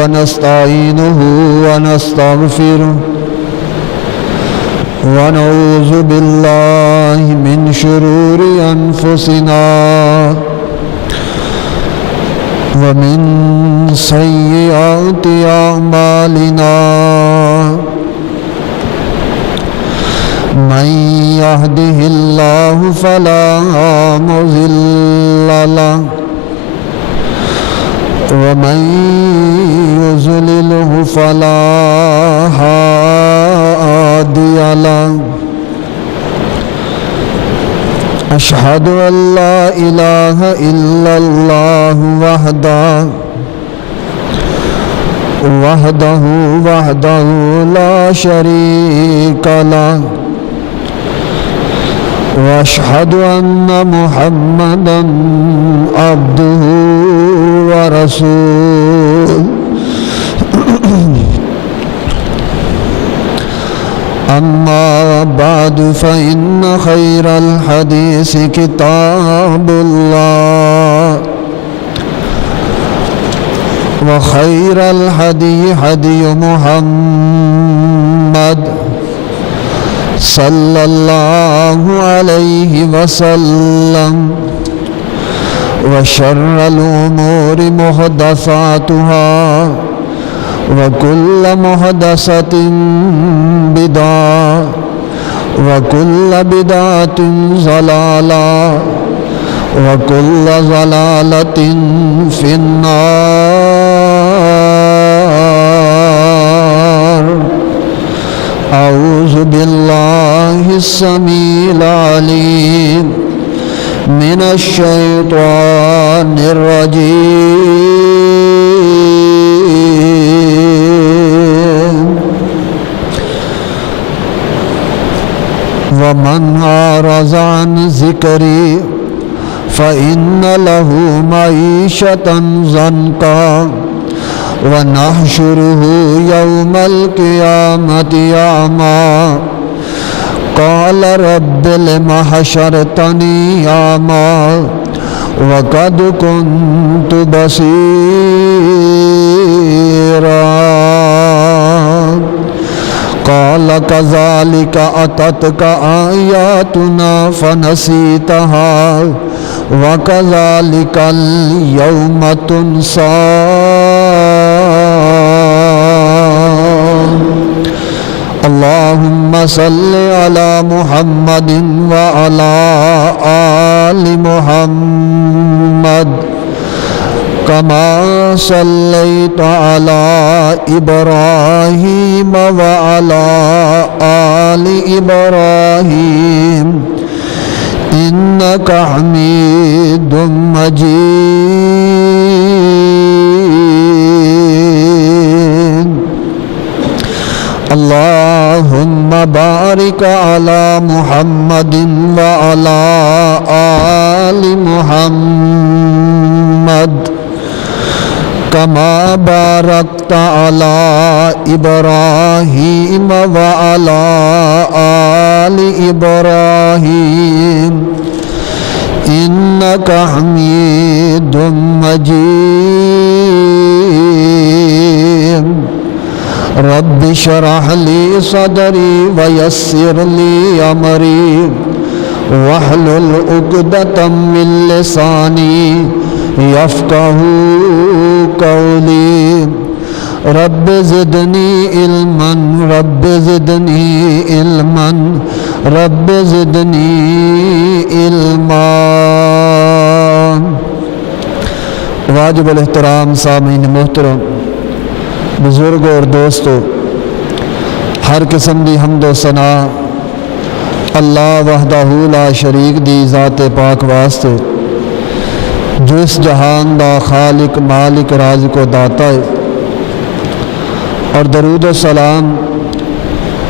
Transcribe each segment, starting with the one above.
ونستعينه ونستغفره ونعوذ بالله من شرور أنفسنا ومن سيئات أعمالنا من يهده الله فلا مضل له ومن يضلله فلا هادي له أشهد أن لا إله إلا الله وحده لا شريك له وأشهد أن محمدا عبده ورسوله أما بعد فإن خير الحديث كتاب الله وخير الهدي هدي محمد صلى الله عليه وسلم وشر الأمور محدثاتها وكل محدثة بدعة وكل بدعة ضلالة وكل ضلالة في النار. أعوذ بالله السميع العليم من الشيطان الرجيم. ومن أعرض عن ذكري فإن له معيشة ضنكا ونحشره يوم القيامة أعمى قال رب لم حشرتني أعمى وقد كنت بصيرا قال كذلك أتتك آياتنا فنسيتها وكذلك اليوم تنسى. اللهم صل على محمد وعلى آل محمد كما صليت على إبراهيم وعلى آل إبراهيم إنك حميد مجيد. اللهم بارك على محمد وعلى آل محمد كما باركت على إبراهيم وعلى آل إبراهيم إنك حميد مجيد. رب اشرح لي صدري ويسر لي أمري واحلل عقدة من لساني يفقه قولي. رب زدني علما رب زدني علما رب زدني علما. واجب الاحترام سامعین محترم، بزرگوں اور دوستو، ہر قسم دی حمد و ثنا اللہ وحدہ لا شریک دی ذات پاک واسطے جو اس جہان دا خالق مالک رازق و داتا ہے، اور درود و سلام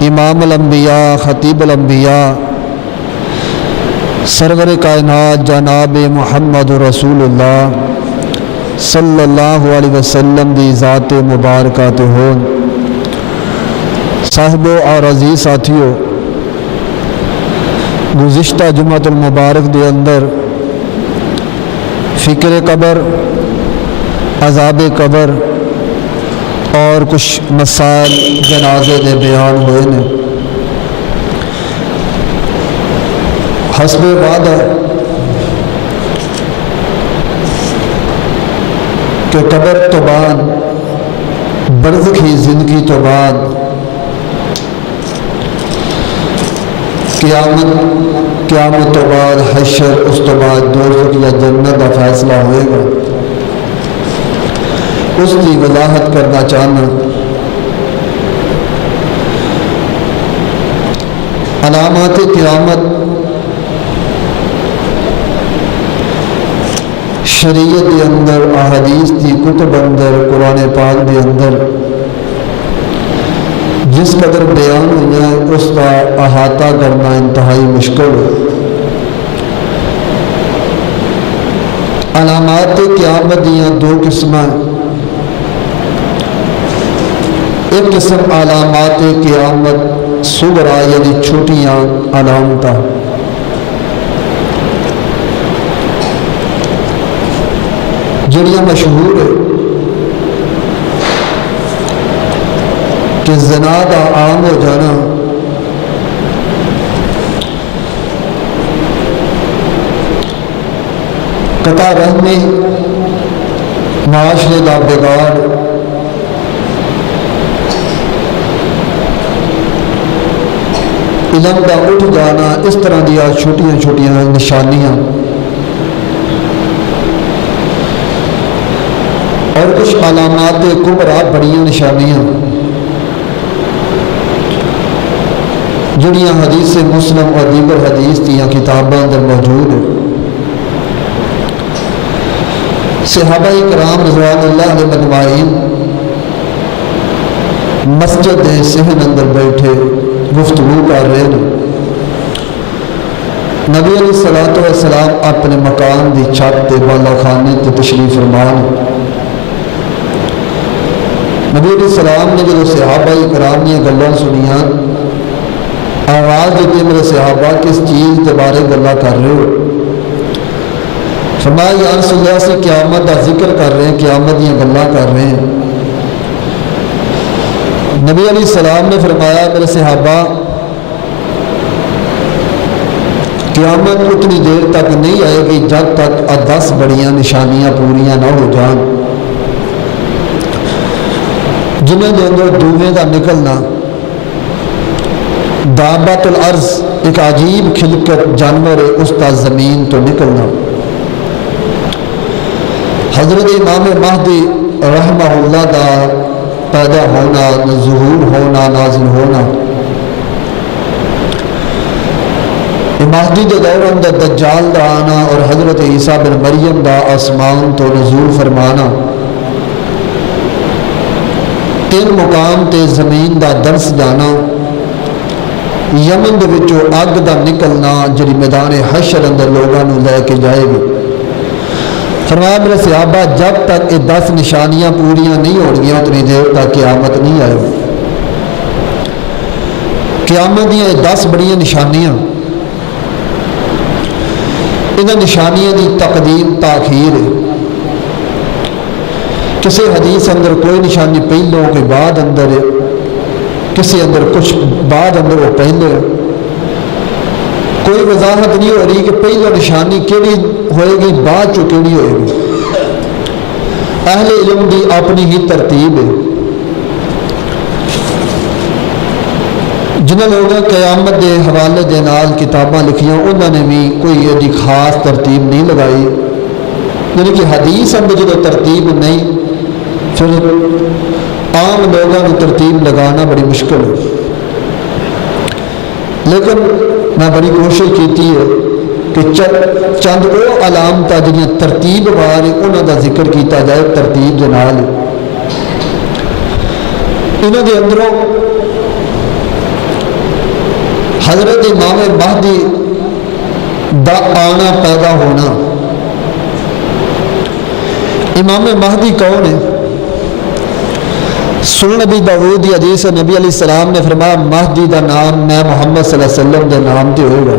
امام الانبیاء خطیب الانبیاء سرور کائنات جناب محمد رسول اللہ صلی اللہ علیہ وسلم دی ذات مبارکہ تے ہون. صاحبو اور عزیز ساتھیو، گزشتہ جمعۃ المبارک دے اندر فکر قبر، عذاب قبر اور کچھ مسائل جنازے دے بیان ہوئے نے۔ حسب وعدہ کہ قبر تو بعد برزخی زندگی تو بعد قیامت تو بعد حشر، اس تو بعد دوزخ یا جنت کا فیصلہ ہوئے گا، اس کی وضاحت کرنا چاہنا۔ علامات قیامت شریعت کے اندر، احادیث کی کتب اندر، قرآن پاک کے اندر جس قدر بیان ہوئی ہے اس کا احاطہ کرنا انتہائی مشکل ہے۔ علامات قیامت دیاں دو قسم ہیں۔ ایک قسم علامات قیامت صغرا یعنی چھوٹیاں علامتاں، جڑیاں مشہور ہے کہ زنا دا عام ہو جانا، قطع رحمی، معاشرے دا بگاڑ، علم دا اٹھ جانا، اس طرح دیا چھوٹیاں چھوٹیاں نشانیاں، اور کچھ علامات کبریٰ بڑیاں نشانیاں جڑیاں حدیث مسلم اور دیگر حدیث دیا کتاباں اندر موجود ہیں۔ صحابہ کرام رضوان اللہ علیہ مجمعین مسجد صحن اندر بیٹھے گفتگو کر رہے ہیں۔ نبی علیہ الصلوۃ والسلام اپنے مکان دی چھت تے بالا خانے تے تشریف فرما ہیں۔ نبی علیہ السلام نے جب صحابہ کرام نے گلاں سنیاں، آواز دیتے میرے صحابہ کس چیز کے بارے گلاں کر رہے ہو؟ فرمایا یا رسول اللہ سے قیامت کا ذکر کر رہے ہیں، قیامت دیا گلاں کر رہے ہیں۔ نبی علیہ السلام نے فرمایا میرے صحابہ قیامت اتنی دیر تک نہیں آئے گی جب تک 10 بڑیاں نشانیاں پوریاں نہ ہو جان، جنہیں دے اندر دھویں کا نکلنا، دابت الارض ایک عجیب خلقت جانور ہے اس کا زمین تو نکلنا، حضرت امام مہدی رحمہ اللہ کا پیدا ہونا، ظہور ہونا، نازل ہونا، مہدی کے دور اندر دجال دا آنا اور حضرت عیسیٰ بن مریم دا آسمان تو نزول فرمانا، 3 مقام تے زمین دا درس جانا، یمن دے وچوں اگ دا نکلنا جڑی میدان حشر اندر لوگاں نوں لے کے جائے گی۔ فرمایا میرے صحابہ جب تک یہ 10 نشانیاں پوریاں نہیں ہونگیاں اتنی دیر تک قیامت نہیں آئے گی۔ قیامت دیا 10 بڑیاں نشانیاں، انہاں نشانیاں دی تقدیم تاخیر ہے۔ کسی حدیث اندر کوئی نشانی پہلوں کے بعد اندر ہے، کسی اندر کچھ بعد اندر وہ پہلے ہے، کوئی وضاحت نہیں ہو رہی کہ پہلا نشانی کیڑی ہوئے گی بعد چو کیڑی ہوئے گی۔ اہل علم دی اپنی ہی ترتیب ہے۔ جنہوں لوگوں قیامت دے حوالے دے نال کتاباں لکھیاں انہوں نے بھی کوئی ایڈی خاص ترتیب نہیں لگائی، یعنی کہ حدیث اندر جو ترتیب نہیں، پھر عام لوگوں نے ترتیب لگانا بڑی مشکل ہے۔ لیکن میں بڑی کوشش کی ہے کہ چند وہ علامت جنہیں ترتیب وار انہوں کا ذکر کیتا جائے ترتیب کے نال۔ انہوں کے اندروں حضرت امام مہدی دا آنا پیدا ہونا۔ امام مہدی کون ہے؟ سنن نبی داؤد دی حدیث نبی علیہ السلام نے فرمایا مہدی دا نام میں محمد صلی اللہ علیہ وسلم دے نام تے ہوگا،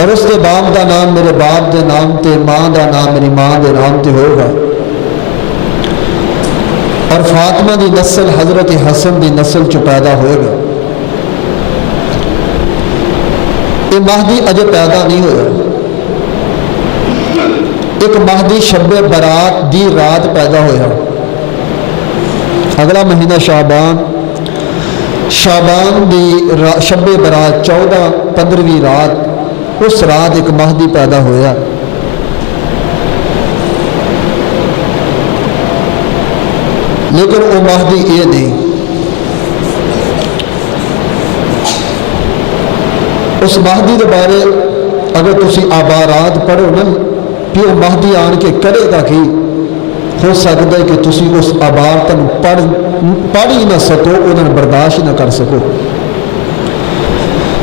اور اس کے باپ دا نام میرے باپ دے نام تے، ماں دا نام میری ماں دے نام تے ہوگا۔ اور فاطمہ دی نسل حضرت حسن دی نسل چ پیدا ہوئے گا. یہ مہدی اجے پیدا نہیں ہوا. ایک مہدی شب برات دی رات پیدا ہوا. اگلا مہینہ شعبان دی شب برات 14-15ویں رات، اس رات ایک مہدی پیدا ہوا. لیکن وہ مہدی یہ نہیں. اس مہدی کے بارے اگر تسی عبارات پڑھو نا کہ وہ مہدی آن کے کرے گا کہ ہو سکتا ہے کہ تسی اس عبارتن پڑھ ہی نہ سکو، انہیں برداشت نہ کر سکو.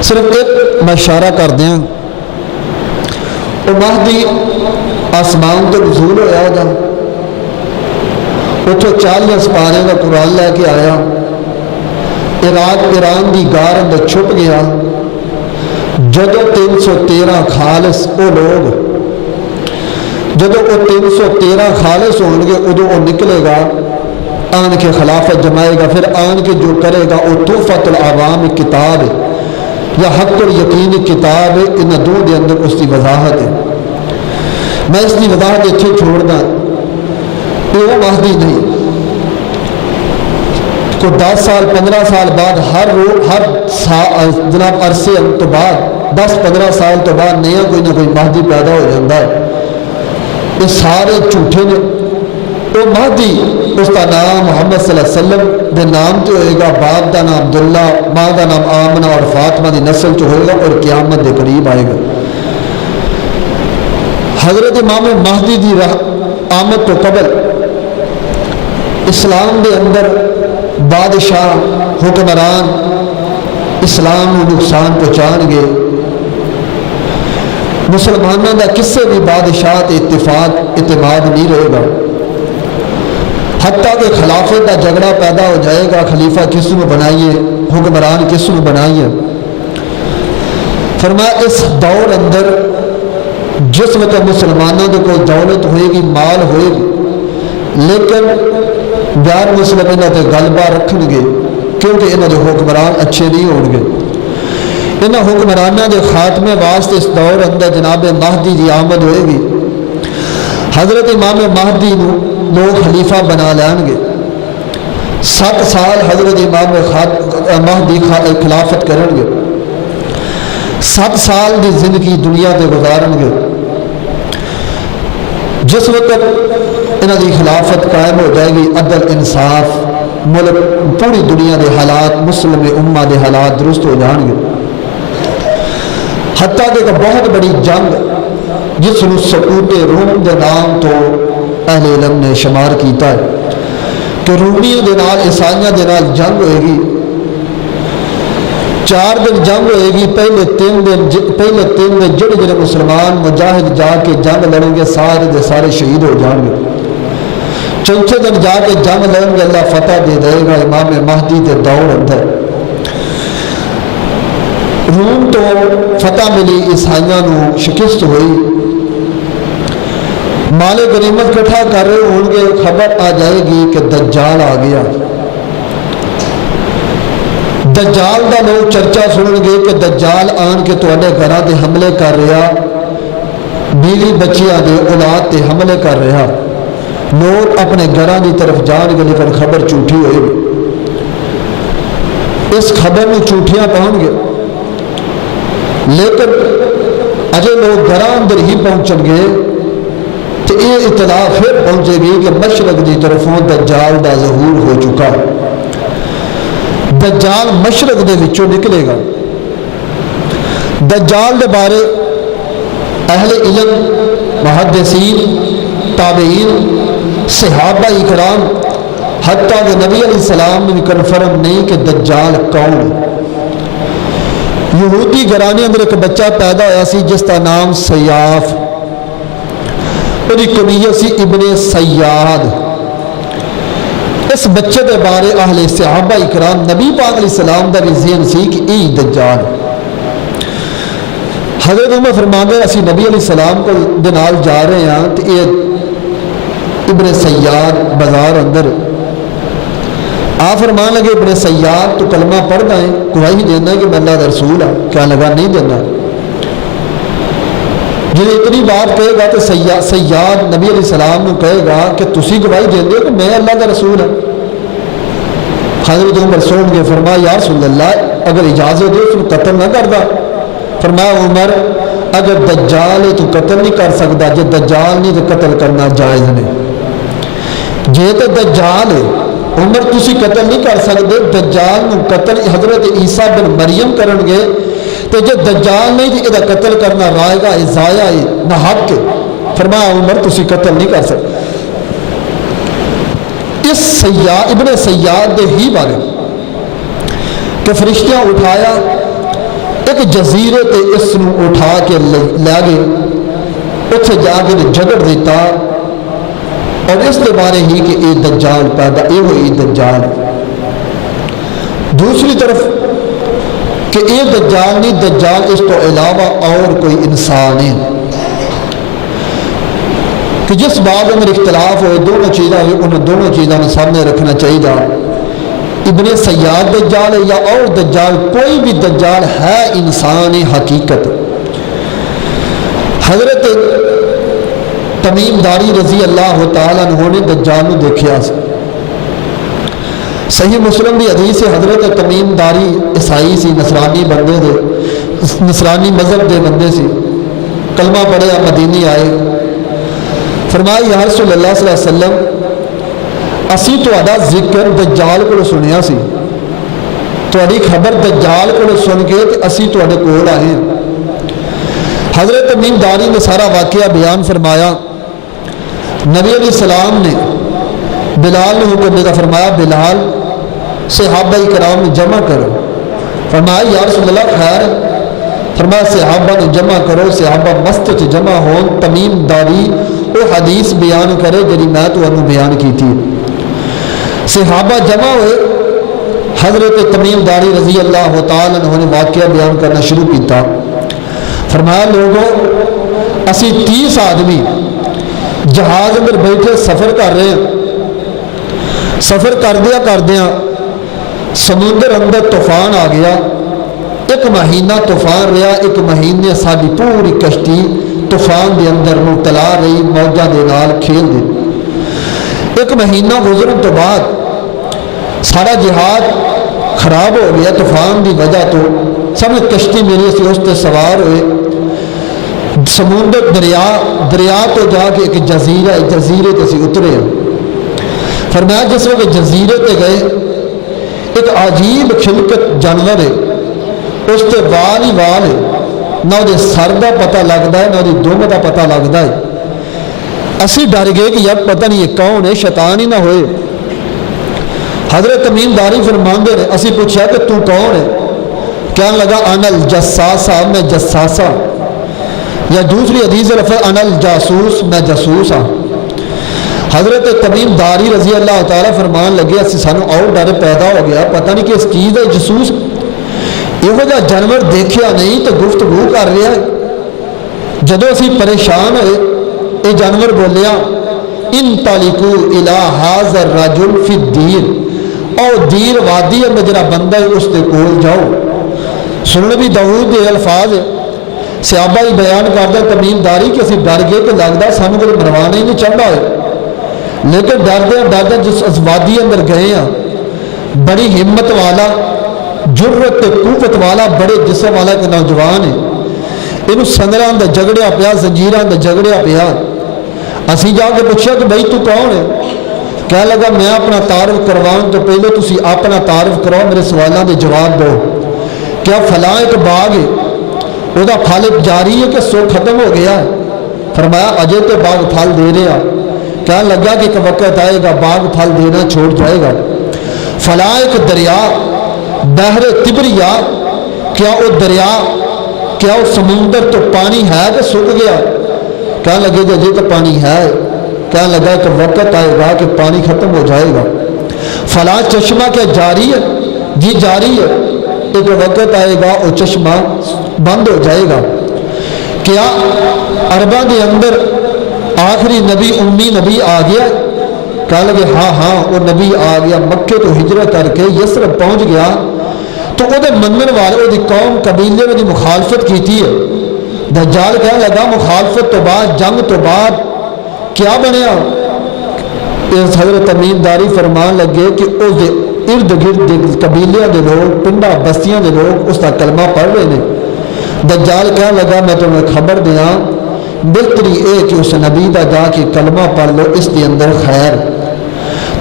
صرف ایک میں اشارہ کر دیا، وہ مہدی آسمان تو نزول ہوا گا، اتوں 40 پارے کا قرآن لے کے آیا، ایران دی غار اندر چھپ گیا. جدو 313 خالص وہ لوگ، جدو وہ 313 خالص ہون گے ادو وہ نکلے گا، آن کے خلافت جمائے گا. پھر آن کے جو کرے گا وہ تحفۃ العوام کتاب یا حق الیقین کتاب، ان دو دے اندر اس کی وضاحت ہے. میں اس کی وضاحت اتنے چھوڑنا، وہ مہدی نہیں. کو 10 سال 15 سال بعد ہر جناب عرصے تو بعد 10-15 سال تو بعد نیا کوئی نہ کوئی مہدی پیدا ہو جاتا ہے. یہ سارے جھوٹے نے. وہ مہدی اس کا نام محمد صلی اللہ علیہ وسلم دے نام تو ہوئے گا، باپ کا نام عبداللہ، ماں کا نام آمنہ اور فاطمہ دی نسل چ ہوئے گا، اور قیامت دے قریب آئے گا. حضرت امام مہدی دی آمد تو قبل اسلام دے اندر بادشاہ حکمران اسلام کو نقصان پہنچان گے. مسلمانوں کا کسی بھی بادشاہ تے اتفاق اعتماد نہیں رہے گا، حتیٰ کہ خلافت کا جھگڑا پیدا ہو جائے گا، خلیفہ کس کو بنائیے، حکمران کس کو بنائیے. فرمایا اس دور اندر جس وقت مسلمانوں کے کوئی دولت ہوئے گی، مال ہوئے گی، لیکن غیر مسلم انہوں نے غلبہ رکھن گے، کیونکہ انہوں نے حکمران اچھے نہیں ہون گے. انہوں حکمرانوں کے خاتمے واسطے اس دور اندر جناب مہدی کی آمد ہوئے گی. حضرت امام مہدی نو لوگ خلیفہ بنا لین گے. 7 سال حضرت امام مہدی خلافت کرن گے. 7 سال کی زندگی دنیا تے گزارن گے. جس وقت انہوں کی خلافت قائم ہو جائے گی، عدل انصاف، ملک پوری دنیا کے حالات، مسلم امہ کے حالات درست ہو جان گے. حتیٰ کہ ایک بہت بڑی جنگ جس کو سقوط روم کے نام تو اہل علم نے شمار کیتا ہے کہ رومیوں کے نال عیسائیوں کے نال جنگ ہوئے گی. 4 دن جنگ ہوئے گی. پہلے 3 دن جڑے مسلمان مجاہد جا کے جنگ لڑیں گے، سارے دے سارے شہید ہو جان گے. چوتھے دن جا کے جنگ لڑیں گے، اللہ فتح دے دے گا امام مہدی کے دور اندر. روم تو فتح ملی، عیسائیوں کو شکست ہوئی. مال غنیمت کٹھا کر رہے ہوں گے، خبر آ جائے گی کہ دجال آ گیا. دجال دا لوگ چرچا سنن گے کہ دجال آن کے تواڈے گھراں تے حملے کر رہا، بیوی بچیاں دے اولاد تے حملے کر رہا. لوگ اپنے گھراں دی طرف جان گے، لیکن خبر جھوٹی ہوئے گی. اس خبر میں جھوٹیاں پہن گے، لیکن اجے لوگ گھراں اندر ہی پہنچن گے تو یہ اطلاع پھر پہنچے گی کہ مشرق دی طرفوں دجال دا ظہور ہو چکا. دجال مشرق دے وچوں نکلے گا. دجال دے بارے اہل علم، محدثین، تابعین، صحابہ اکرام، حتیٰ کہ نبی علیہ السلام نے کنفرم نہیں کہ دجال کون ہے. یہودی گھرانے اندر ایک بچہ پیدا ہوا سی جس کا نام سیاف، وہی کنیت سی ابن سیاد. اس بچے کے بارے اہل صحابہ اکرام، نبی پاک علیہ السلام کا بھی ذہن سی کہ یہ دجال. حضرت عمر فرماندے اسی نبی علیہ السلام کو نال جا رہے ہیں تو یہ ابن سیاد بازار اندر آپ فرمان لگے ابن سیاد تو کلمہ پڑھتا ہے گواہی دینا کہ میں اللہ کا رسول ہوں؟ کیا لگا نہیں دینا. جب اتنی بات کہے گا تو سیاد نبی علیہ السلام نے کہے گا کہ تسی گواہی دے دو کہ میں اللہ کا رسول ہوں. حضرت عمر سن کے فرمایا یا رسول اللہ اگر اجازت دے تو قتل نہ کردا. فرمایا عمر اگر دجال ہے تو قتل نہیں کر سکتا، جب دجال نہیں تو قتل کرنا جائز نہیں. جے تو دجال ہے عمر تسی قتل نہیں کر سکتے، دجال نو قتل حضرت عیسیٰ بن مریم کرن گے تو جب دجال نہیں تو یہ قتل کرنا رائے گا ضائع ہے نہ حق ہے. فرمایا عمر تسی قتل نہیں کر سکتے. اس ابن سیاد دے ہی بارے کہ فرشتیاں اٹھایا ایک جزیرے تے اس نو اٹھا کے لے گئے، اتنے جا کے جگڑ دیتا اور اس کے بارے ہی کہ اے دجال پیدا اے ہوئی دجال. دوسری طرف کہ اے دجال نہیں، دجال اس تو علاوہ اور کوئی انسان ہے کہ جس بات میں اختلاف ہوئے دونوں چیزیں ہوئی انہیں دونوں چیزوں میں سامنے رکھنا چاہیے. ابن سیاد دجال ہے یا اور دجال، کوئی بھی دجال ہے انسان حقیقت. حضرت تمیم داری رضی اللہ تعالیٰ عنہ نے دجال نے دیکھا. صحیح مسلم بھی حدیث ہے، حضرت تمیم داری عیسائی سی، نصرانی بندے دے، نصرانی مذہب دے بندے سی. کلمہ پڑھیا مدینی آئے، فرمایا یا رسول اللہ صلی اللہ علیہ وسلم اسی تہاڈا ذکر دجال کو سنیا سی، تہاڈی خبر دجال کو سن کے تے اسی تہاڈے کول آئے. حضرت تمیم داری نے سارا واقعہ بیان فرمایا. نبی علیہ السلام نے بلال نے حکم دیا، فرمایا بلال صحابہ کرام جمع کرو. فرمایا یا رسول اللہ خیر. فرمایا صحابہ نے جمع کرو. صحابہ مسجد جمع ہون، تمیم داری وہ حدیث بیان کرے جی میں تو انہوں بیان کی تھی. صحابہ جمع ہوئے، حضرت تمیم داری رضی اللہ تعالیٰ عنہ نے واقعہ بیان کرنا شروع کیتا. فرمایا لوگوں اسی 30 آدمی جہاز اندر بیٹھے سفر کر رہے ہیں. سفر کردیا سمندر اندر طوفان آ گیا. ایک مہینہ طوفان رہا، ایک مہینے ساری پوری کشتی طوفان دے اندر مبتلا رہی، موجاں دے نال کھیل دے. ایک مہینہ گزرن تو بعد سارا جہاز خراب ہو گیا طوفان دی وجہ تو. سب کشتی میری سی اس تے سوار ہوئے. سمندر دریا تو جا کے ایک جزیرے تے سی اترے. فرمایا جس وقت جزیرے تے گئے ایک عجیب خلقت جانور ہے، اس تے وال ہی وال ہے، نہ وہ سر کا پتہ لگتا ہے نہ وہ دم کا پتہ لگتا ہے. اسی ڈر گئے کہ یار پتہ نہیں یہ کون ہے، شیطان ہی نہ ہوئے. حضرت تمیم داری فرماندے نے اسی پوچھا کہ تو کون ہے؟ کہنے لگا انا الجساسہ، میں جساسہ. یا دوسری حدیث لفظ انا الجاسوس، میں جاسوس ہاں. حضرت تمیم داری رضی اللہ تعالیٰ فرمان لگے اسی سانو اور ڈر پیدا ہو گیا، پتہ نہیں کہ اس چیز ہے جاسوس یہ جا جانور دیکھیا نہیں تو گفتگو کر رہا ہے. جدو اسی پریشان ہوئے یہ جانور بولیا انطلقوا الی ھذا الرجل فی الدیر، او دیر وادی میں جڑا بندہ ہے اس دے کول جاؤ. سنن بھی داؤد دے الفاظ صحابہ ہی بیان کرتا تمیم داری کہ اسی ڈر گئے کہ لگتا سانو کوئی مروانا ہی نہیں چاہتا ہے. لیکن ڈردے جس اس وادی اندر گئے ہیں، بڑی ہمت والا، جرت قوت والا، بڑے جسم والا ایک نوجوان ہے. یہ سنگراں دا جگڑیا پیا، زنجیراں دا جگڑیا پیا. اسی جا کے پوچھا کہ بھائی تو کون ہے؟ کہنے لگا میں اپنا تعارف کروان تو پہلے تسی اپنا تعارف کرو، میرے سوالوں دے جواب دو. کیا فلاں ایک باغ ہے وہ دا پھل جاری ہے کہ سو ختم ہو گیا ہے؟ فرمایا اجے تو باغ پھل دے رہا. کہنے لگا کہ ایک وقت آئے گا باغ پھل دینا چھوڑ جائے گا. فلاں ایک دریا بحر تبریا، کیا وہ دریا کیا وہ سمندر تو پانی ہے کہ سوکھ گیا؟ کہنے لگے کہ جی تو پانی ہے. کہنے لگا کہ وقت آئے گا کہ پانی ختم ہو جائے گا. فلاں چشمہ کیا جاری ہے؟ جی جاری ہے. ایک وقت آئے گا وہ چشمہ بند ہو جائے گا. کیا عربوں کے اندر آخری نبی امی نبی آ گیا؟ کہنے لگے ہاں ہاں وہ نبی آ گیا، مکے تو ہجرت کر کے یسرب پہنچ گیا، تو وہ منن والے وہ قوم قبیلے نے مخالفت کی ہے۔ دجال کہنے لگا مخالفت تو بعد، جنگ تو بعد کیا بنیا؟ اس حضرت تمیم داری فرمان لگے کہ اس ارد گرد قبیلیاں دے لوگ، پنڈا بستیاں دے لوگ اس کا کلمہ پڑھ رہے ہیں۔ دجال کہنے لگا میں تمہیں خبر دیاں، بہتری اے کہ اس نبی دا جا کے کلمہ پڑھ لو، اس کے اندر خیر۔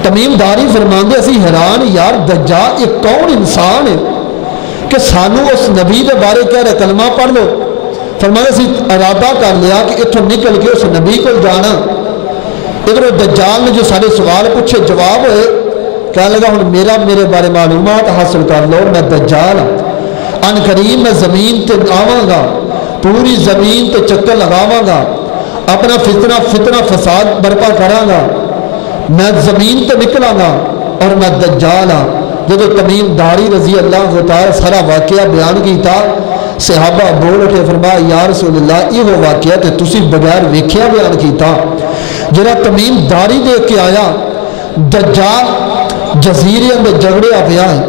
تمیم داری فرمان دے اسی حیران یار دجال ایک کون انسان ہے کہ سانو اس نبی دے بارے کہہ رہے کلمہ پڑھ لو۔ فرمایا اسی ارادہ کر لیا کہ اتھوں نکل کے اس نبی کو جانا۔ ادھر دجال نے جو سارے سوال پوچھے جواب ہوئے، کہنے لگا ہن میرے بارے معلومات حاصل کر لو، میں دجال ہوں، ان قریب میں زمین تے آواں گا، پوری زمین تے چکر لگاواں گا، اپنا فتنہ فساد برپا کراں گا، میں زمین تے نکلاں گا اور میں دجال ہاں۔ جب تمیم داری رضی اللہ تعالی سارا واقعہ بیان کیتا، صحابہ بول اٹھے، فرمایا یا رسول اللہ یہ واقعہ تے تسی بغیر ویکھیا بیان کیتا۔ جڑا تمیم داری دیکھ کے آیا، دجال جزیرے اندر جھگڑیا پیا ہے،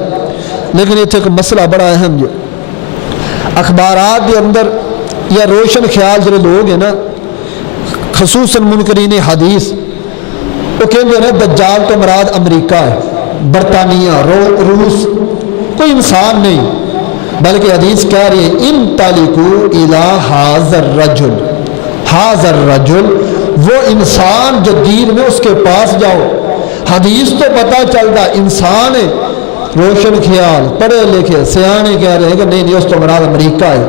لیکن اتنے ایک مسئلہ بڑا اہم جو اخبارات کے اندر یا روشن خیال جڑے لوگ ہیں نا، خصوصاً منکرین حدیث، وہ کہتے ہیں دجال تو مراد امریکہ ہے، برطانیہ، روس، کوئی انسان نہیں، بلکہ حدیث کہہ رہی ہے انطلقوا الی ھذا الرجل، وہ انسان جو دین میں اس کے پاس جاؤ۔ حدیث تو پتہ چلتا انسان ہے، روشن خیال پڑھے لکھے سیانے کہہ رہے ہیں کہ نہیں اس تو مراد امریکہ ہے۔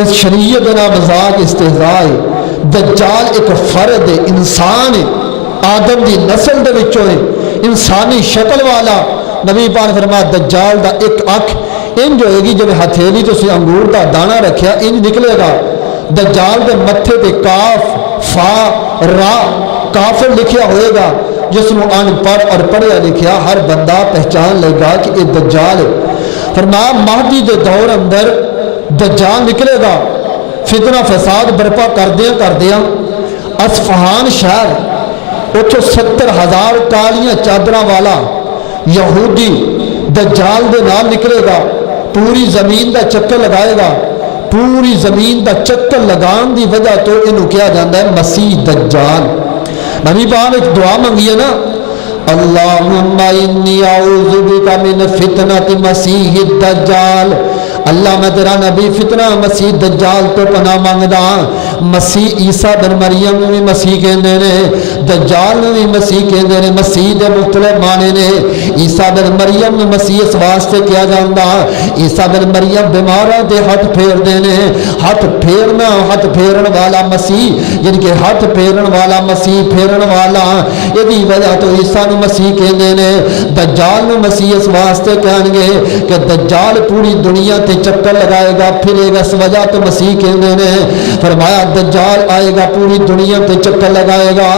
اس شریعت نا مذاق استہزاء ہے۔ دجال ایک فرد ہے، انسان ہے، آدم دی نسل دے وچوں ہے، انسانی شکل والا۔ نبی پاک فرمایا دجال دا ایک اکھ انج ہوئے گی جب ہتھیلی تو سی انگور دا دانا رکھیا انج نکلے گا۔ دجال دے متھے تے کاف فا را کافر لکھیا ہوئے گا، جس نو ان پڑھ اور پڑھیا لکھیا ہر بندہ پہچان لے گا کہ یہ دجال ہے۔ فرمایا مہدی دے دور اندر دجال نکلے گا، فتنہ فساد برپا کردیاں اصفہان شہر اتھو 70,000 کالیاں چادراں والا یہودی دجال دے نال نکلے گا، پوری زمین دا چکر لگائے گا۔ پوری زمین دا چکر لگان دی وجہ تو انہوں کیا جاندہ ہے مسیح دجال۔ نبی پاک نے ایک دعا منگی ہے نا، اللہم انی اعوذ بک من فتنۃ مسیح الدجال، اللہ میں تیرا نبی فتنہ مسیح دجال تو پناہ مانگدا۔ مسیح عیسیٰ بن مریم بھی مسیح کہندے نے، دجال بھی مسیح کہندے نے، مسیح دے مختلف معنی نے۔ عیسیٰ بن مریم مسیح اس واسطے کیا جاندا، عیسیٰ بن مریم بیماراں دے ہاتھ پھیر دینے، ہاتھ پھیرنا، ہاتھ پھیرن والا مسیح، جن کے ہاتھ پھیرن والا مسیح پھیرن والا، یہ وجہ تو عیسیٰ نو مسیح کہندے نے۔ دجال نو مسیح اس واسطے کہن گے کہ دجال پوری دنیا تے چکر لگائے گا، پھرے گا، اس وجہ تو مسیح کہندے نے۔ فرمایا دجال آئے گا پوری دنیا تے چکر لگائے گا،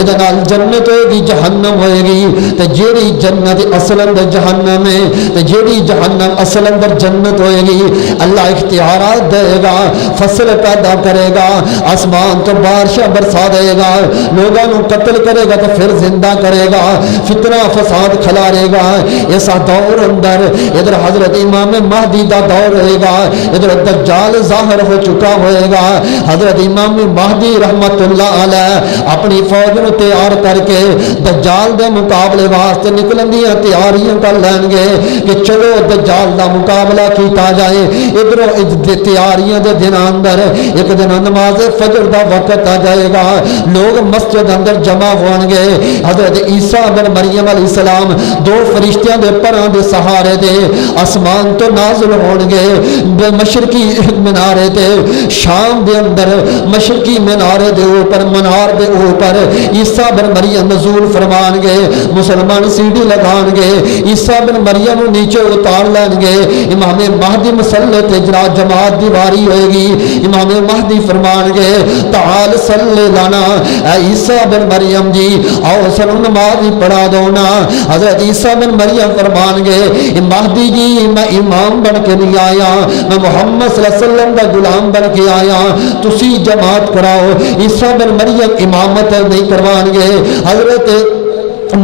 ادھے نال جنت ہوئے گی جہنم ہوئے گی، تے جیڑی جنت اصل اندر جہنم ہے، تے جیڑی جہنم اصل اندر جنت ہوئے گی، اللہ اختیارات دے گا، فصل پیدا کرے گا، آسمان تو بارشاں برسا دے گا، لوگوں کو قتل کرے گا تو پھر زندہ کرے گا، فتنہ فساد کھلارے گا۔ ایسا دور اندر ادھر حضرت امام مہدی دا دور رہے گا، ادھر دجال ظاہر ہو چکا ہوئے گا۔ حضرت امام مہدی رحمت اللہ علیہ اپنی فوج نو تیار کر کے دجال دے مقابلے واسطے نکلن دیاں تیاریاں کر لین گے کہ چلو دجال دا مقابلہ کیتا جائے۔ ادھروں تیاریاں دے دن اندر ایک دن نماز فجر دا وقت آ جائے گا، لوگ مسجد اندر جمع ہون گے، حضرت عیسیٰ بن مریم علیہ السلام دو فرشتیاں دے پراں دے سہارے دے آسمان تو نازل ہون گے، مشرقی منارے تے شام دے اندر مشرقی منارے دے اوپر منار دے اوپر عیسیٰ بن مریم نزول فرمان گے، مسلمان سیڑھی لگان گے، عیسیٰ بن مریم نیچے اتار لین گے، امام مہدی مسلح تے جماعت دیواری ہوئے گی، امام مہدی فرمان گے تعال صلی لنا، اے عیسیٰ بن مریم جی آؤ سنو نماز پڑھا دونا۔ حضرت عیسیٰ بن مریم فرمان گے مہدی جی میں امام بن کے نہیں آیا، میں محمد صلی اللہ علیہ وسلم دا غلام بن کے آیا، تسی جماعت کراؤ۔ عیسیٰ بن مریم امامت نہیں کروان گے، حضرت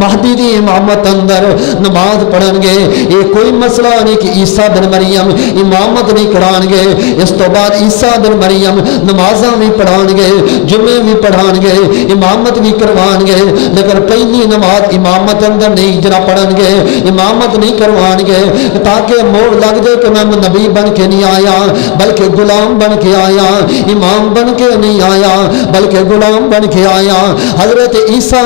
مہدی دی امامت اندر نماز پڑھن گے. یہ کوئی مسئلہ نہیں کہ عیسیٰ بن مریم امامت نہیں کران گے. اس تو بعد عیسیٰ بن مریم نمازاں بھی پڑھان گے, جمعے بھی پڑھان گے, امامت بھی کروان گے, لیکن پہلی نماز امامت اندر نہیں جرا پڑھن گے, امامت نہیں کروان گے, تاکہ موڑ لگ جائے کہ میں نبی بن کے نہیں آیا بلکہ غلام بن کے آیا, امام بن کے نہیں آیا بلکہ غلام بن کے آیا. حضرت عیسیٰ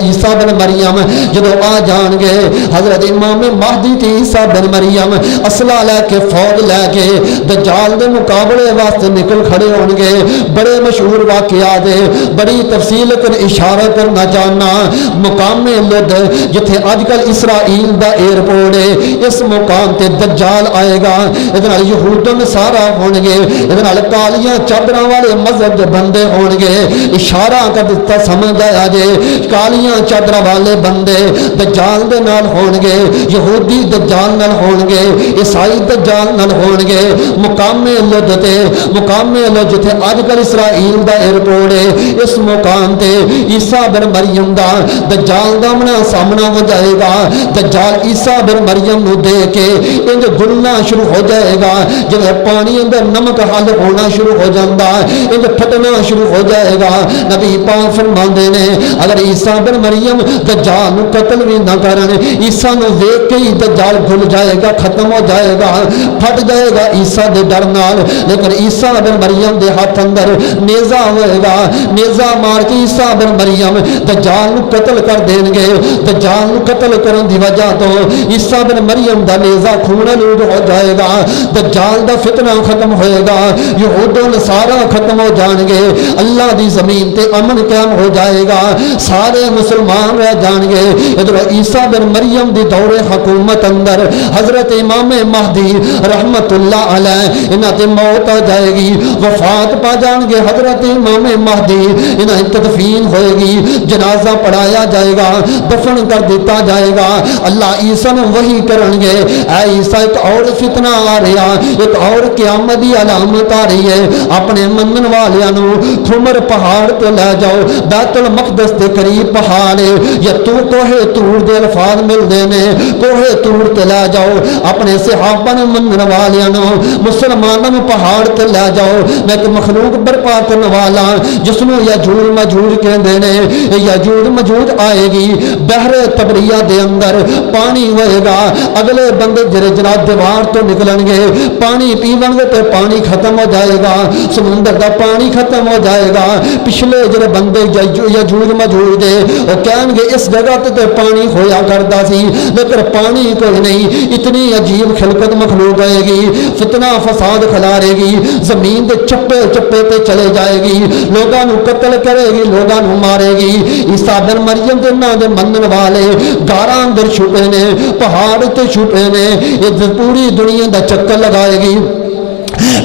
عیسیٰ بن مریم جدو آ جان گے, حضرت امام مہدی تے عیسیٰ بن مریم اسلحہ لے کے فوج لے کے دجال دے مقابلے واسطے نکل کھڑے ہون گے. بڑے مشہور واقعات دے بڑی تفصیل کر اشارہ کرنا چاہنا. مقام لد جتھے اج کل اسرائیل دا ایئرپورٹ ہے, اس مقام تے دجال آئے گا. ادھر یہود نصارا ہون گے, ادھر کالیاں چادراں والے مذہب دے بندے ہون گے. اشارہ کر دتا سمجھ آیا جے کالیاں چادراں والے بندے دجال دے نال ہون گے, یہودی دجال نال ہون گے, عیسائی دجال نال ہون گے. مقام لد تے مقام لد جتھے اج کل اسرائیل دا ایئرپورٹ ہے, اس مقام تے عیسیٰ بن مریم دا دجال دا سامنا ہو جائے گا. دجال عیسیٰ بن مریم نو دے کے انج گلنا شروع ہو جائے گا, جب پانی اندر نمک حل ہونا شروع ہو جاتا انج پھٹنا شروع ہو جائے گا. نبی پاک فرماندے نے اگر عیسیٰ بن مریم دجال نو قتل بھی نہ کرن, عیسیٰ نو دیکھ کے ہی دجال گھل جائے گا, ختم ہو جائے گا, پھٹ جائے گا عیسیٰ دے ڈر نال. لیکن عیسیٰ بن مریم دے ہاتھ اندر نیزہ ہوئے گا, نیزہ مار کے عیسیٰ بن مریم دجال نو قتل کر دیں گے. دجال نو قتل کرن دی وجہ تو عیسیٰ بن مریم دا نیزہ خون آلود ہو جائے گا, دجال دا فتنہ ختم ہوئے گا, یہود و نصارا ختم ہو جان گے, اللہ دی زمین تے امن قائم ہو جائے گا, سارے مسلمان رہ جان گے. ادھر عیسیٰ بن مریم دی دور حکومت اندر حضرت امام مہدی رحمت اللہ علیہ انہاں تے موت آ جائے گی, وفات پا جان گے. حضرت امام مہدی انہاں تدفین ہوئے گی, جنازہ پڑھایا جائے گا, دفن کر دیتا جائے گا. اللہ عیسیٰ نے وحی کرن گے, اے عیسیٰ ایک اور فتنہ آ رہا, ایک اور قیامت دی علامت آ رہی ہے, اپنے منن والیاں نو تھمر پہاڑ تے لے جاؤ, بیت المقدس دے قریب پہاڑ ہے, یا تو کوہ طور دے الفاظ ملدے نے, کوہ طور تے لے جاؤ, اپنے صحابہ نو منن والیاں نو مسلماناں نو پہاڑ تے لے جاؤ. میں ایک مخلوق برپا کرن والا جس نو یاجوج ماجوج کہندے نے, یاجوج ماجوج آئے گی, بحر تبریہ دے اندر پانی ہوئے گا, اگلے بندے جڑے جناب دیوار تو نکلن گے, پانی پیون گے تے پانی ختم ہو جائے گا, سمندر دا پانی ختم ہو جائے گا. پچھلے جڑے بندے یاجوج ماجوج دے وہ کہن گے اس جگہ تے پانی ہویا کردا سی لیکن پانی کوئی نہیں. اتنی عجیب خلقت مخلوق آئے گی, فتنہ فساد کھلارے گی, زمین دے چپے چپے تے چلے جائے گی, لوگاں نو قتل کرے گی, لوگاں نو مارے گی. عیسیٰ بن مریم دے نام دے منن والے گاراں اندر چھپے نے, پہاڑ تے چھپے نے, یہ پوری دنیا دا چکر لگائے گی,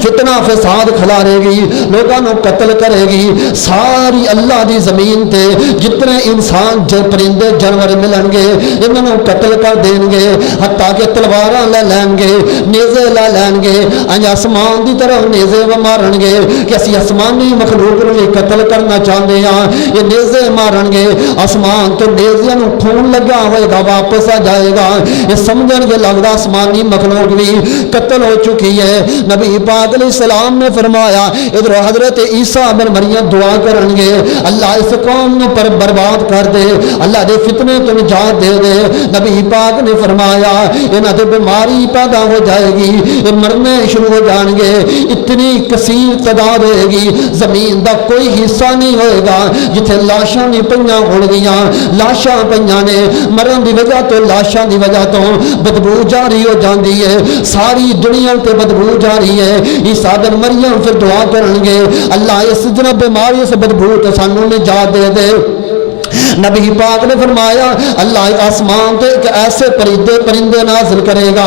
فتنہ فساد کھلارے گی, لوگاں نو قتل کرے گی. ساری اللہ دی زمین تے جتنے انسان پرندے جانور ملن گے انہاں نو قتل کر دیں گے, حتیٰ کہ تلواراں لے لین گے, نیزے لے لین گے, انج آسمان دی طرف نیزے مارن گے کہ اسی آسمانی مخلوق نو قتل کرنا چاہتے ہیں. یہ نیزے مارن گے, آسمان تو نیزیاں نو خون لگا ہوئے گا, واپس آ جائے گا. یہ سمجھن گے لگدا آسمانی مخلوق بھی قتل ہو چکی ہے. نبی پاک علیہ السلام نے فرمایا ادھر حضرت عیسیٰ بن مریم دعا کرن گے, اللہ اس قوم نو پر برباد کر دے, اللہ دے فتنے تو نجات دے دے. نبی پاک نے فرمایا انہاں تے بیماری پیدا ہو جائے گی, مرنے شروع ہو جان گے, اتنی کثیر تعداد ہوئے گی, زمین دا کوئی حصہ نہیں ہوئے گا جتھے لاشاں نہیں پئیاں ہون گیاں. لاشاں پئیاں نے, مرن دی وجہ تو لاشاں دی وجہ تو بدبو جاری ہو جاندی ہے, ساری دنیا تے بدبو جاری ہے. عیسیٰ بن مریم پھر دعا کرن گے, اللہ اس جناب بیماری سے بدبو تو سانو نجات دے دے. نبی پاک نے فرمایا اللہ آسمان تے ایک ایسے پرندے نازل کرے گا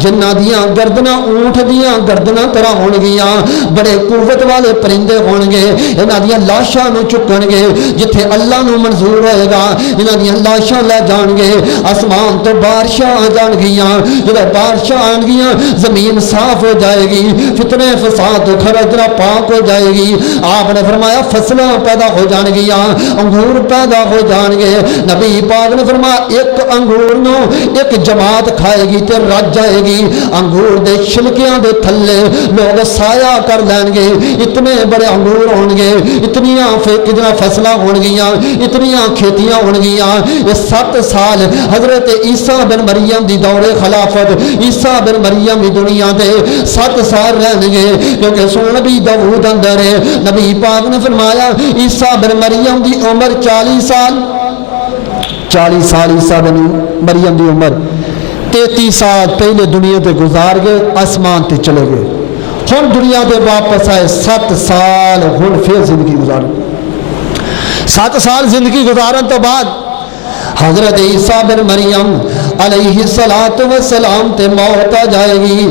جنہ دیاں گردناں اونٹ دیاں گردناں طرح ہون گیاں, بڑے قوت والے پرندے ہون گے. انہاں دیاں لاشاں نو چکن گے جتھے اللہ نو منظور ہوئے گا, انہاں دیاں لاشاں لے جان گے. آسمان تو بارشاں آ جان گیاں, جب بارشاں آن گیاں زمین صاف ہو جائے گی, فتنے فساد تو خرجرا پاک ہو جائے گی. آپ نے فرمایا فصلاں پیدا ہو جان گیاں, انگور پیدا ہو جان گے. نبی پاک نے فرمایا ایک انگور نو ایک جماعت کھائے گی تے رج جائے گی. انگور دے چھلکیاں دے تھلے لوگ سایہ کر لین گے. اتنے بڑے انگور ہون گے, اتنیاں کتنا فصلیں ہون گیاں, اتنیاں کھیتیاں ہون گیاں. یہ 7 سال حضرت عیسیٰ بن مریم دی دور خلافت, عیسیٰ بن مریم دی دنیا دے 7 سال رہن گے, کیونکہ سن نبی داؤد اندر ہے. نبی پاک نے فرمایا عیسیٰ بن مریم دی عمر 40 سال 40 سال عیسیٰ بن مریم دی عمر 33 سال پہلے دنیا تے گزار گئے, آسمان تے چلے گئے. ہن دنیا تے واپس آئے 7 سال ہن پھر زندگی گزار 7 سال زندگی گزارن تو بعد حضرت عیسیٰ بن مریم علیہ السلام تے موت آ جائے گی.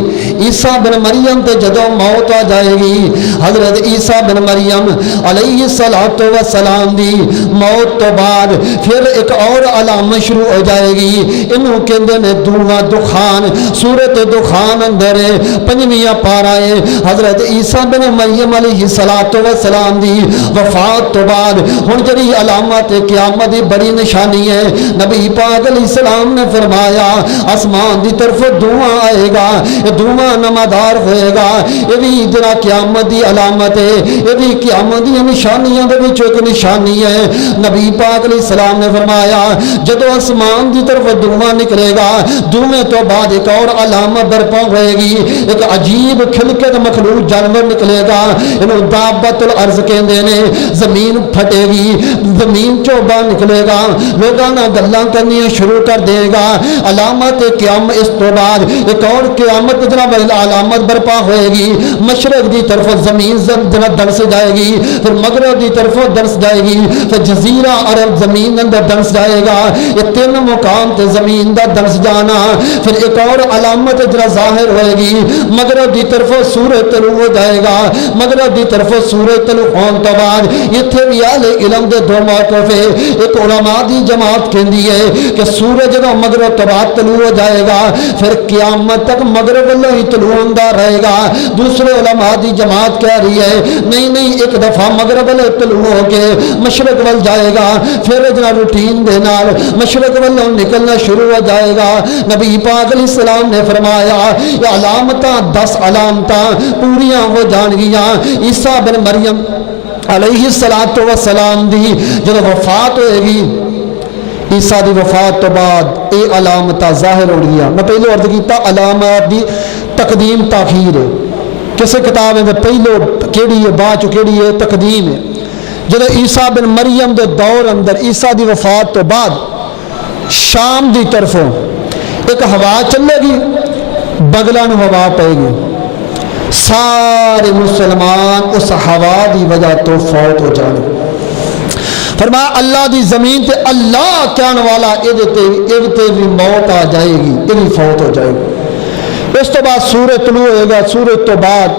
عیسیٰ بن مریم تے جدوں موت آ جائے گی, حضرت عیسیٰ بن مریم علیہ السلام دی موت تو بعد پھر ایک اور علامت شروع ہو جائے گی. انہوں کہندے نے دھواں دخان, سورت دخان اندر 5ویں پارہ ہے. حضرت عیسیٰ بن مریم علیہ السلام دی وفات تو بعد ہن جڑی علامت قیامت دی بڑی نشانی ہے. نبی پاک علیہ السلام نے فرمایا آسمان دی طرف دھواں آئے گا, یہ دھواں نمادار ہوئے گا. یہ بھی جڑا قیامت دی علامت ہے, یہ بھی قیامت دی نشانیاں دے وچ ایک نشانی ہے. نبی پاک علیہ السلام نے فرمایا جدو آسمان دی طرف دھواں نکلے گا, دھویں تو بعد ایک اور علامت برپا ہوئے گی. ایک عجیب کھلکت مخلوق جانور نکلے گا, انہوں دابت الارض کہندے نے. زمین پھٹے گی, زمین چوں باہر نکلے گا, لوگاں نال گلاں کرنیاں شروع کر دے گا. علامت قیامت. اس تو بعد ایک اور قیامت جناب علامت برپا ہوئے گی. مشرق دی طرف زمین جناب دنس جائے گی, پھر مغرب دی طرف دنس جائے گی, پھر جزیرہ عرب زمین اندر دنس جائے گا. یہ 3 مقام تے زمین دا دنس جانا. پھر ایک اور علامت جناب ظاہر ہوئے گی, مغرب دی طرف سورج طلوع ہو جائے گا. مغرب دی طرف سورج طلوع ہون تو بعد ایتھے بھی اہل علم دے 2 موقف ہے. ایک علماء دی جماعت کہندی ہے کہ سورج جدوں مغرب تو بعد طلوع ہو جائے گا پھر قیامت تک مغرب والوں ہی طلوع ہوندا رہے گا. دوسرے علماء دی جماعت کہہ رہی ہے نہیں ایک دفعہ مغرب والوں طلوع ہو کے مشرق وال جائے گا, پھر جناب روٹین دے نال مشرق والوں نکلنا شروع ہو جائے گا. نبی پاک علیہ السلام نے فرمایا یہ علامتاں 10 علامتاں پوریاں ہو جان گیاں. عیسیٰ بن مریم علیہ السلام دی جب وفات ہوئے گی, عیسیٰ دی وفات تو بعد اے علامتاں ظاہر ہو گیا. میں پہلو عرض کیتا علامات دی تقدیم تاخیر ہے. کسے کتاب میں پہلو کیڑی ہے بعد چ کیڑی ہے تقدیم ہے. جب عیسیٰ بن مریم دے دور اندر عیسیٰ دی وفات تو بعد شام دی طرفوں ایک ہوا چلے گی, بغلاں نو ہوا پے گی, سارے مسلمان اس ہوا دی وجہ تو فوت ہو جانے. فرمایا اللہ دی زمین تے اللہ کہنے والا تے بھی موت آ جائے گی, یہ بھی فوت ہو جائے گی. اس تو بعد سورج طلوع ہوئے گا, سورج تو بعد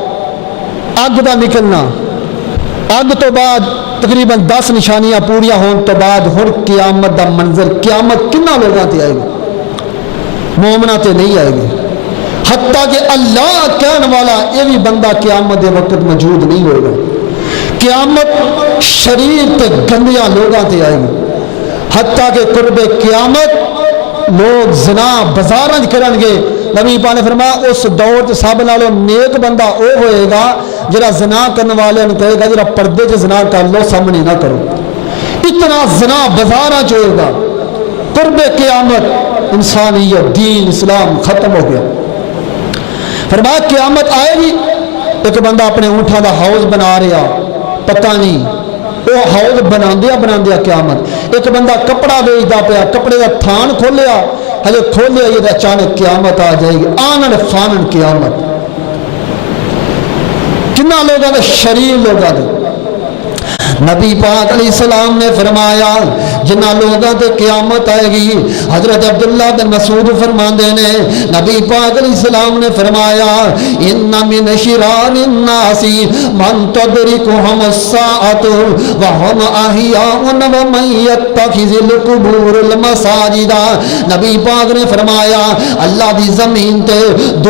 اگ دا نکلنا, اگ تو بعد تقریباً 10 نشانیاں پوریاں ہون تو بعد ہن قیامت دا منظر. قیامت کنہ لوگاں تے آئے گی, مومناں تے نہیں آئے گی. حتیٰ کہ اللہ کہنے والا یہ بھی بندہ قیامت دے وقت موجود نہیں ہوگا. قیامت شریر تے گندیاں لوگاں تے آئے گی. حتیٰ کہ قرب قیامت لوگ زنا بازاراں کرن گے. نبی پاک نے فرمایا اس دور تے سب نالوں نیک بندہ او ہوئے گا جڑا زنا کرنے والے نوں کہے گا جڑا پردے تے زنا کر لو سامنے نہ کرو. اتنا زنا بازاراں چ ہوئے گا. قرب قیامت انسانیت دین اسلام ختم ہو گیا. فرمایا قیامت آئے گی, ایک بندہ اپنے اونٹاں دا حوض بنا رہا, پتہ نہیں وہ حوض بناندیا قیامت. ایک بندہ کپڑا بیچدا پیا, کپڑے دا تھان کھولیا, ہجے کھولیا یہ اچانک قیامت آ جائے گی. آنن فانن قیامت. کنا لوگاں دے شریر لوگاں دے. نبی پاک علیہ السلام نے فرمایا جنہ لوگاں تے قیامت آئے گی. حضرت عبداللہ بن مسعود فرماندے نے نبی پاک علیہ السلام نے فرمایا ان من شرار الناس من تدرکهم الساعۃ وهم احیاء ومن یتخذ القبور المساجد. نبی پاک نے فرمایا اللہ دی زمین تے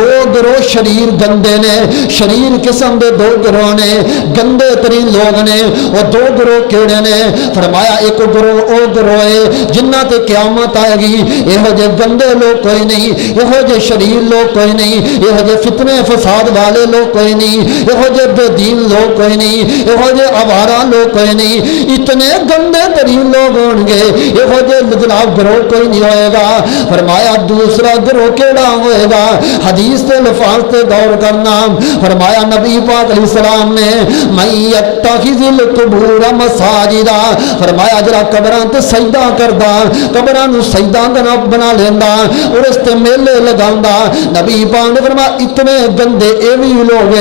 2 گروہ شریر گندے نے. شریر قسم دے 2 گروہ نے, گندے ترین لوگ نے. وہ 2 گروہ کیڑے نے؟ فرمایا ایک گروہ او گروہ جنہ تے قیامت آئے گی، یہو جے گندے لوگ کوئی نہیں، یہو جے شریر لوگ کوئی نہیں، یہو جے فتنے فساد والے لوگ کوئی نہیں، یہو جے بے دین لوگ کوئی نہیں، یہو جے آوارہ لوگ کوئی نہیں، اتنے گندے ترین لوگ ہوں گے، یہو جے جناب گروہ کوئی نہیں ہوئے گا۔ فرمایا دوسرا گروہ کیڑا ہوئے گا؟ حدیث تے لفاظ تے غور کرنا، فرمایا نبی پاک علیہ السلام نے من یتخذ القبور مساجدا، فرمایا جڑا قبراں تے سجدہ کردا، قبراں نو سجدہ بنا لیندا اور اس تے میلے لگاوندا، نبی پاک نے فرمایا اتنے گندے ایویں لوگ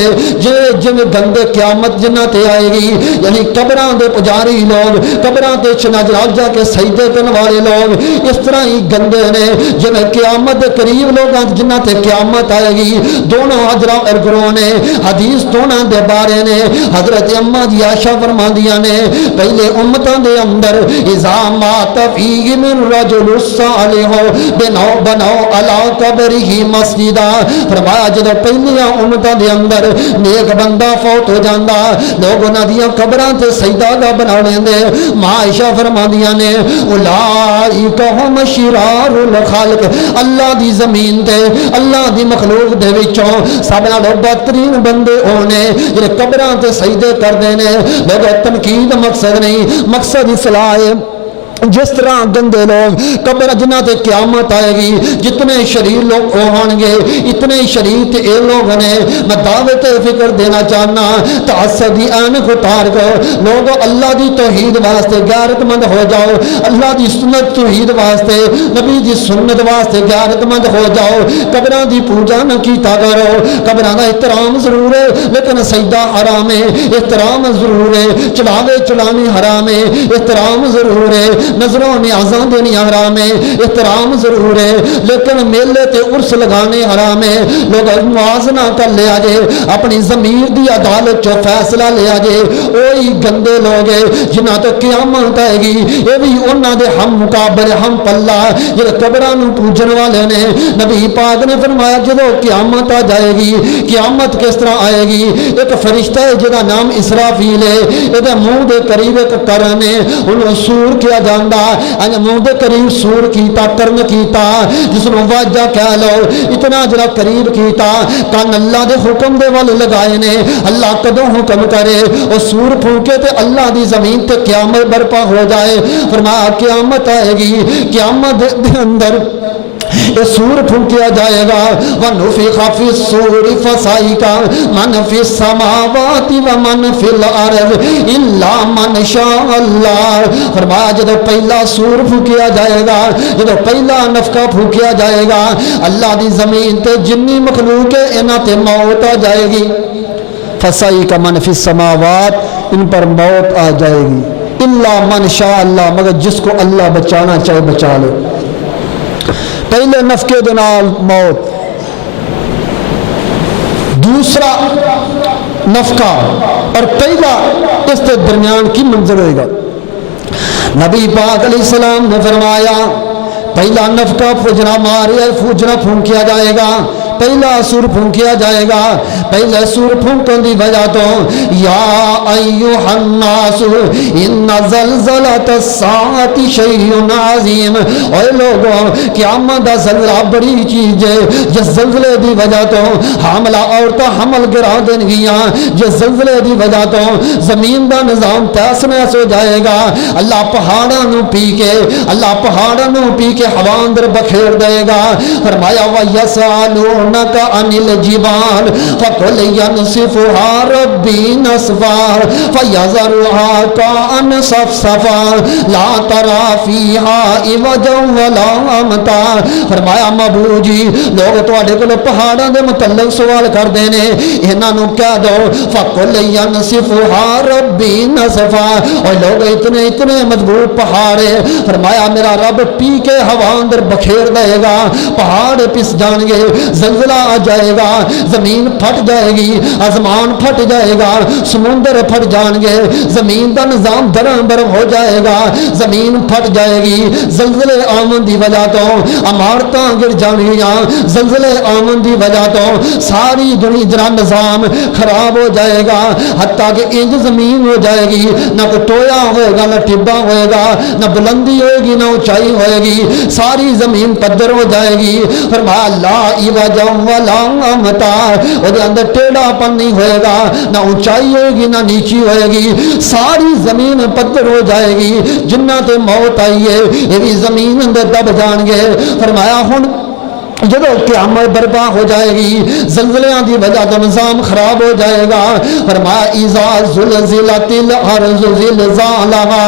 جن گندے قیامت جنہ تے آئے گی، یعنی قبراں دے پجاری لوگ، قبراں تے چناجراج جا کے سجدے کرنے والے لوگ اس طرح ہی گندے نے جن قیامت دے قریب لوگاں جنہ تے قیامت آئے گی۔ دونوں حضرات اور گروہ نے حدیث دونوں دے بارے نے حضرت اما جی عائشہ فرماندیاں نے پہلے امتاں دے اندر اذا مات فیہ من رجل صالح بنو علی قبرہ مسجدا، فرمایا جدو پہلیاں امتاں دے اندر نیک بندہ فوت ہو جاندا لوگ انہاں دیاں قبراں تے سجدہ گاہ بنا لیندے۔ ماں عائشہ فرماندیاں نے اولئک ہم شرار الخلق، اللہ دی زمین تے اللہ دی مخلوق دے وچوں سب نالوں بدترین بندے ہونے جڑے قبراں تے سجدے کردے نے۔ لوگوں تنقید مقصد نہیں، مقصد اصلاح ہے۔ جس طرح گندے لوگ قبر جنہ تے قیامت آئے گی، جتنے شریر لوگ ہون گے اتنے شریر تے اے لوگ نے۔ میں دعوت فکر دینا چاہنا تعصب دی اینک اتار کو لوگ اللہ دی توحید واسطے غیرت مند ہو جاؤ، اللہ دی سنت توحید واسطے نبی دی سنت واسطے غیرت مند ہو جاؤ۔ قبراں دی پوجا نہ کیتا کرو، قبراں دا احترام ضرور ہے لیکن سجدہ حرام ہے، احترام ضرور ہے، چڑھاوے چڑھانی حرام ہے، احترام ضرور ہے، نظروں نیازاں دینی حرام ہے، احترام ضرور ہے، لیکن میلے تے عرس لگانے حرام ہے۔ لوگ موازنہ کر لیا جے، اپنی ضمیر دی عدالت چو فیصلہ لیا جے، اوہی گندے لوگ جنہاں تو قیامت آئے گی، یہ بھی انہاں دے ہم مقابل ہم پلہ جڑے قبراں نوں پوجن والے نے۔ نبی پاک نے فرمایا جدو قیامت آ جائے گی، قیامت کس طرح آئے گی؟ ایک فرشتہ ہے جدا نام اسرافیل ہے، یہ منہ دے قریب ایک کرن ہے، انہوں سور کیا جاندا منہ دے قریب سور کیتا، کرن کیتا، جس نو واجہ کہہ لو، اتنا جرا قریب کیتا، کان اللہ دے حکم دے والے لگائے نے۔ اللہ کدوں حکم کرے اور سور پھونکے تے اللہ دی زمین تے قیامت برپا ہو جائے۔ فرمایا قیامت آئے گی، قیامت دے اندر یہ سور پھونکیا جائے گا، وَنُفِخَ فِي الصُّورِ فَصَعِقَ مَنْ فِي السَّمَاوَاتِ وَمَنْ فِي الْأَرْضِ إِلَّا مَنْ شَاءَ اللَّهُ۔ فرمایا جدو پہلا سور پھونکیا جائے گا، جدو پہلا نفخہ پھونکیا جائے گا، اللہ دی زمین تے جنی مخلوق ہے انہاں تے موت آ جائے گی۔ فَصَعِقَ مَنْ فِي السَّمَاوَاتِ، ان پر موت آ جائے گی، إِلَّا مَنْ شَاءَ اللَّهُ، مگر جس کو اللہ بچانا چاہے بچا لے۔ پہلے نفقے دے نال موت، دوسرا نفقہ اور پہلا، اس کے درمیان کی منظر ہوئے گا؟ نبی پاک علیہ السلام نے فرمایا پہلا نفقہ فجرہ ماریا فجرہ پھونکیا جائے گا، پہلا سور پھونکیا جائے گا۔ پہلے سور پھونکن دی وجہ تو یا ایھا الناس ان زلزلۃ الساعۃ شیء عظیم، اے لوگوں قیامت دا زلزلہ بڑی چیز ہے، جس زلزلے دی وجہ تو حاملہ عورتاں حمل گرا دین گیاں، جس زلزلے دی وجہ تو زمین دا نظام تہس نہس ہو جائے گا۔ اللہ پہاڑاں نو پی کے، اللہ پہاڑاں نو پی کے ہوا اندر بکھیر دے گا۔ فرمایا وَيَسْأَلُونَكَ عَنِ الْجِبَالِ فَقُلْ يَنْسِفُهَا رَبِّي نَسْفًا فَيَذَرُهَا قَاعًا صَفْصَفًا لَا تَرَىٰ فِيهَا عِوَجًا وَلَا أَمْتًا۔ فرمایا محبوب جی لوگ تواڈے کول پہاڑاں دے متعلق سوال کردے نے، انہاں نوں کہہ دو فَقُلْ يَنْسِفُهَا رَبِّي نَسْفًا، اور لوگ اتنے مضبوط پہاڑ ہے، فرمایا میرا رب پی کے ہوا اندر بکھیر دے گا، پہاڑ پس جان گے، زلزلہ آ جائے گا، زمین پھٹ جائے گی، آسمان پھٹ جائے گا، سمندر پھٹ جان گے، زمین دا نظام درم برم ہو جائے گا، زمین پھٹ جائے گی، زلزلے آمن دی وجہ تو عمارتاں گر جان گیاں، زلزلے آمن دی وجہ تو ساری دنیا دا نظام خراب ہو جائے گا، حتیٰ کہ انج زمین ہو جائے گی، نہ کوئی ٹویا ہوئے گا، نہ ٹبا ہوئے گا، نہ بلندی ہوئے گی، نہ اونچائی ہوئے گی، ساری زمین پدر ہو جائے گی۔ فرمایا لا عوج ولا امتا، وہ دے اندر ٹیڑھا پن نہیں ہوئے گا، نہ اونچائی ہوئے گی نہ نیچی ہوئے گی، ساری زمین پدر ہو جائے گی، جنہ تے موت آئی ہے یہ بھی زمین اندر دب جان گے۔ فرمایا ہن جدو قیامت برپا ہو جائے گی، زلزلیاں دی وجہ تو نظام خراب ہو جائے گا۔ فرمایا اذا زلزلت الارض زلزالها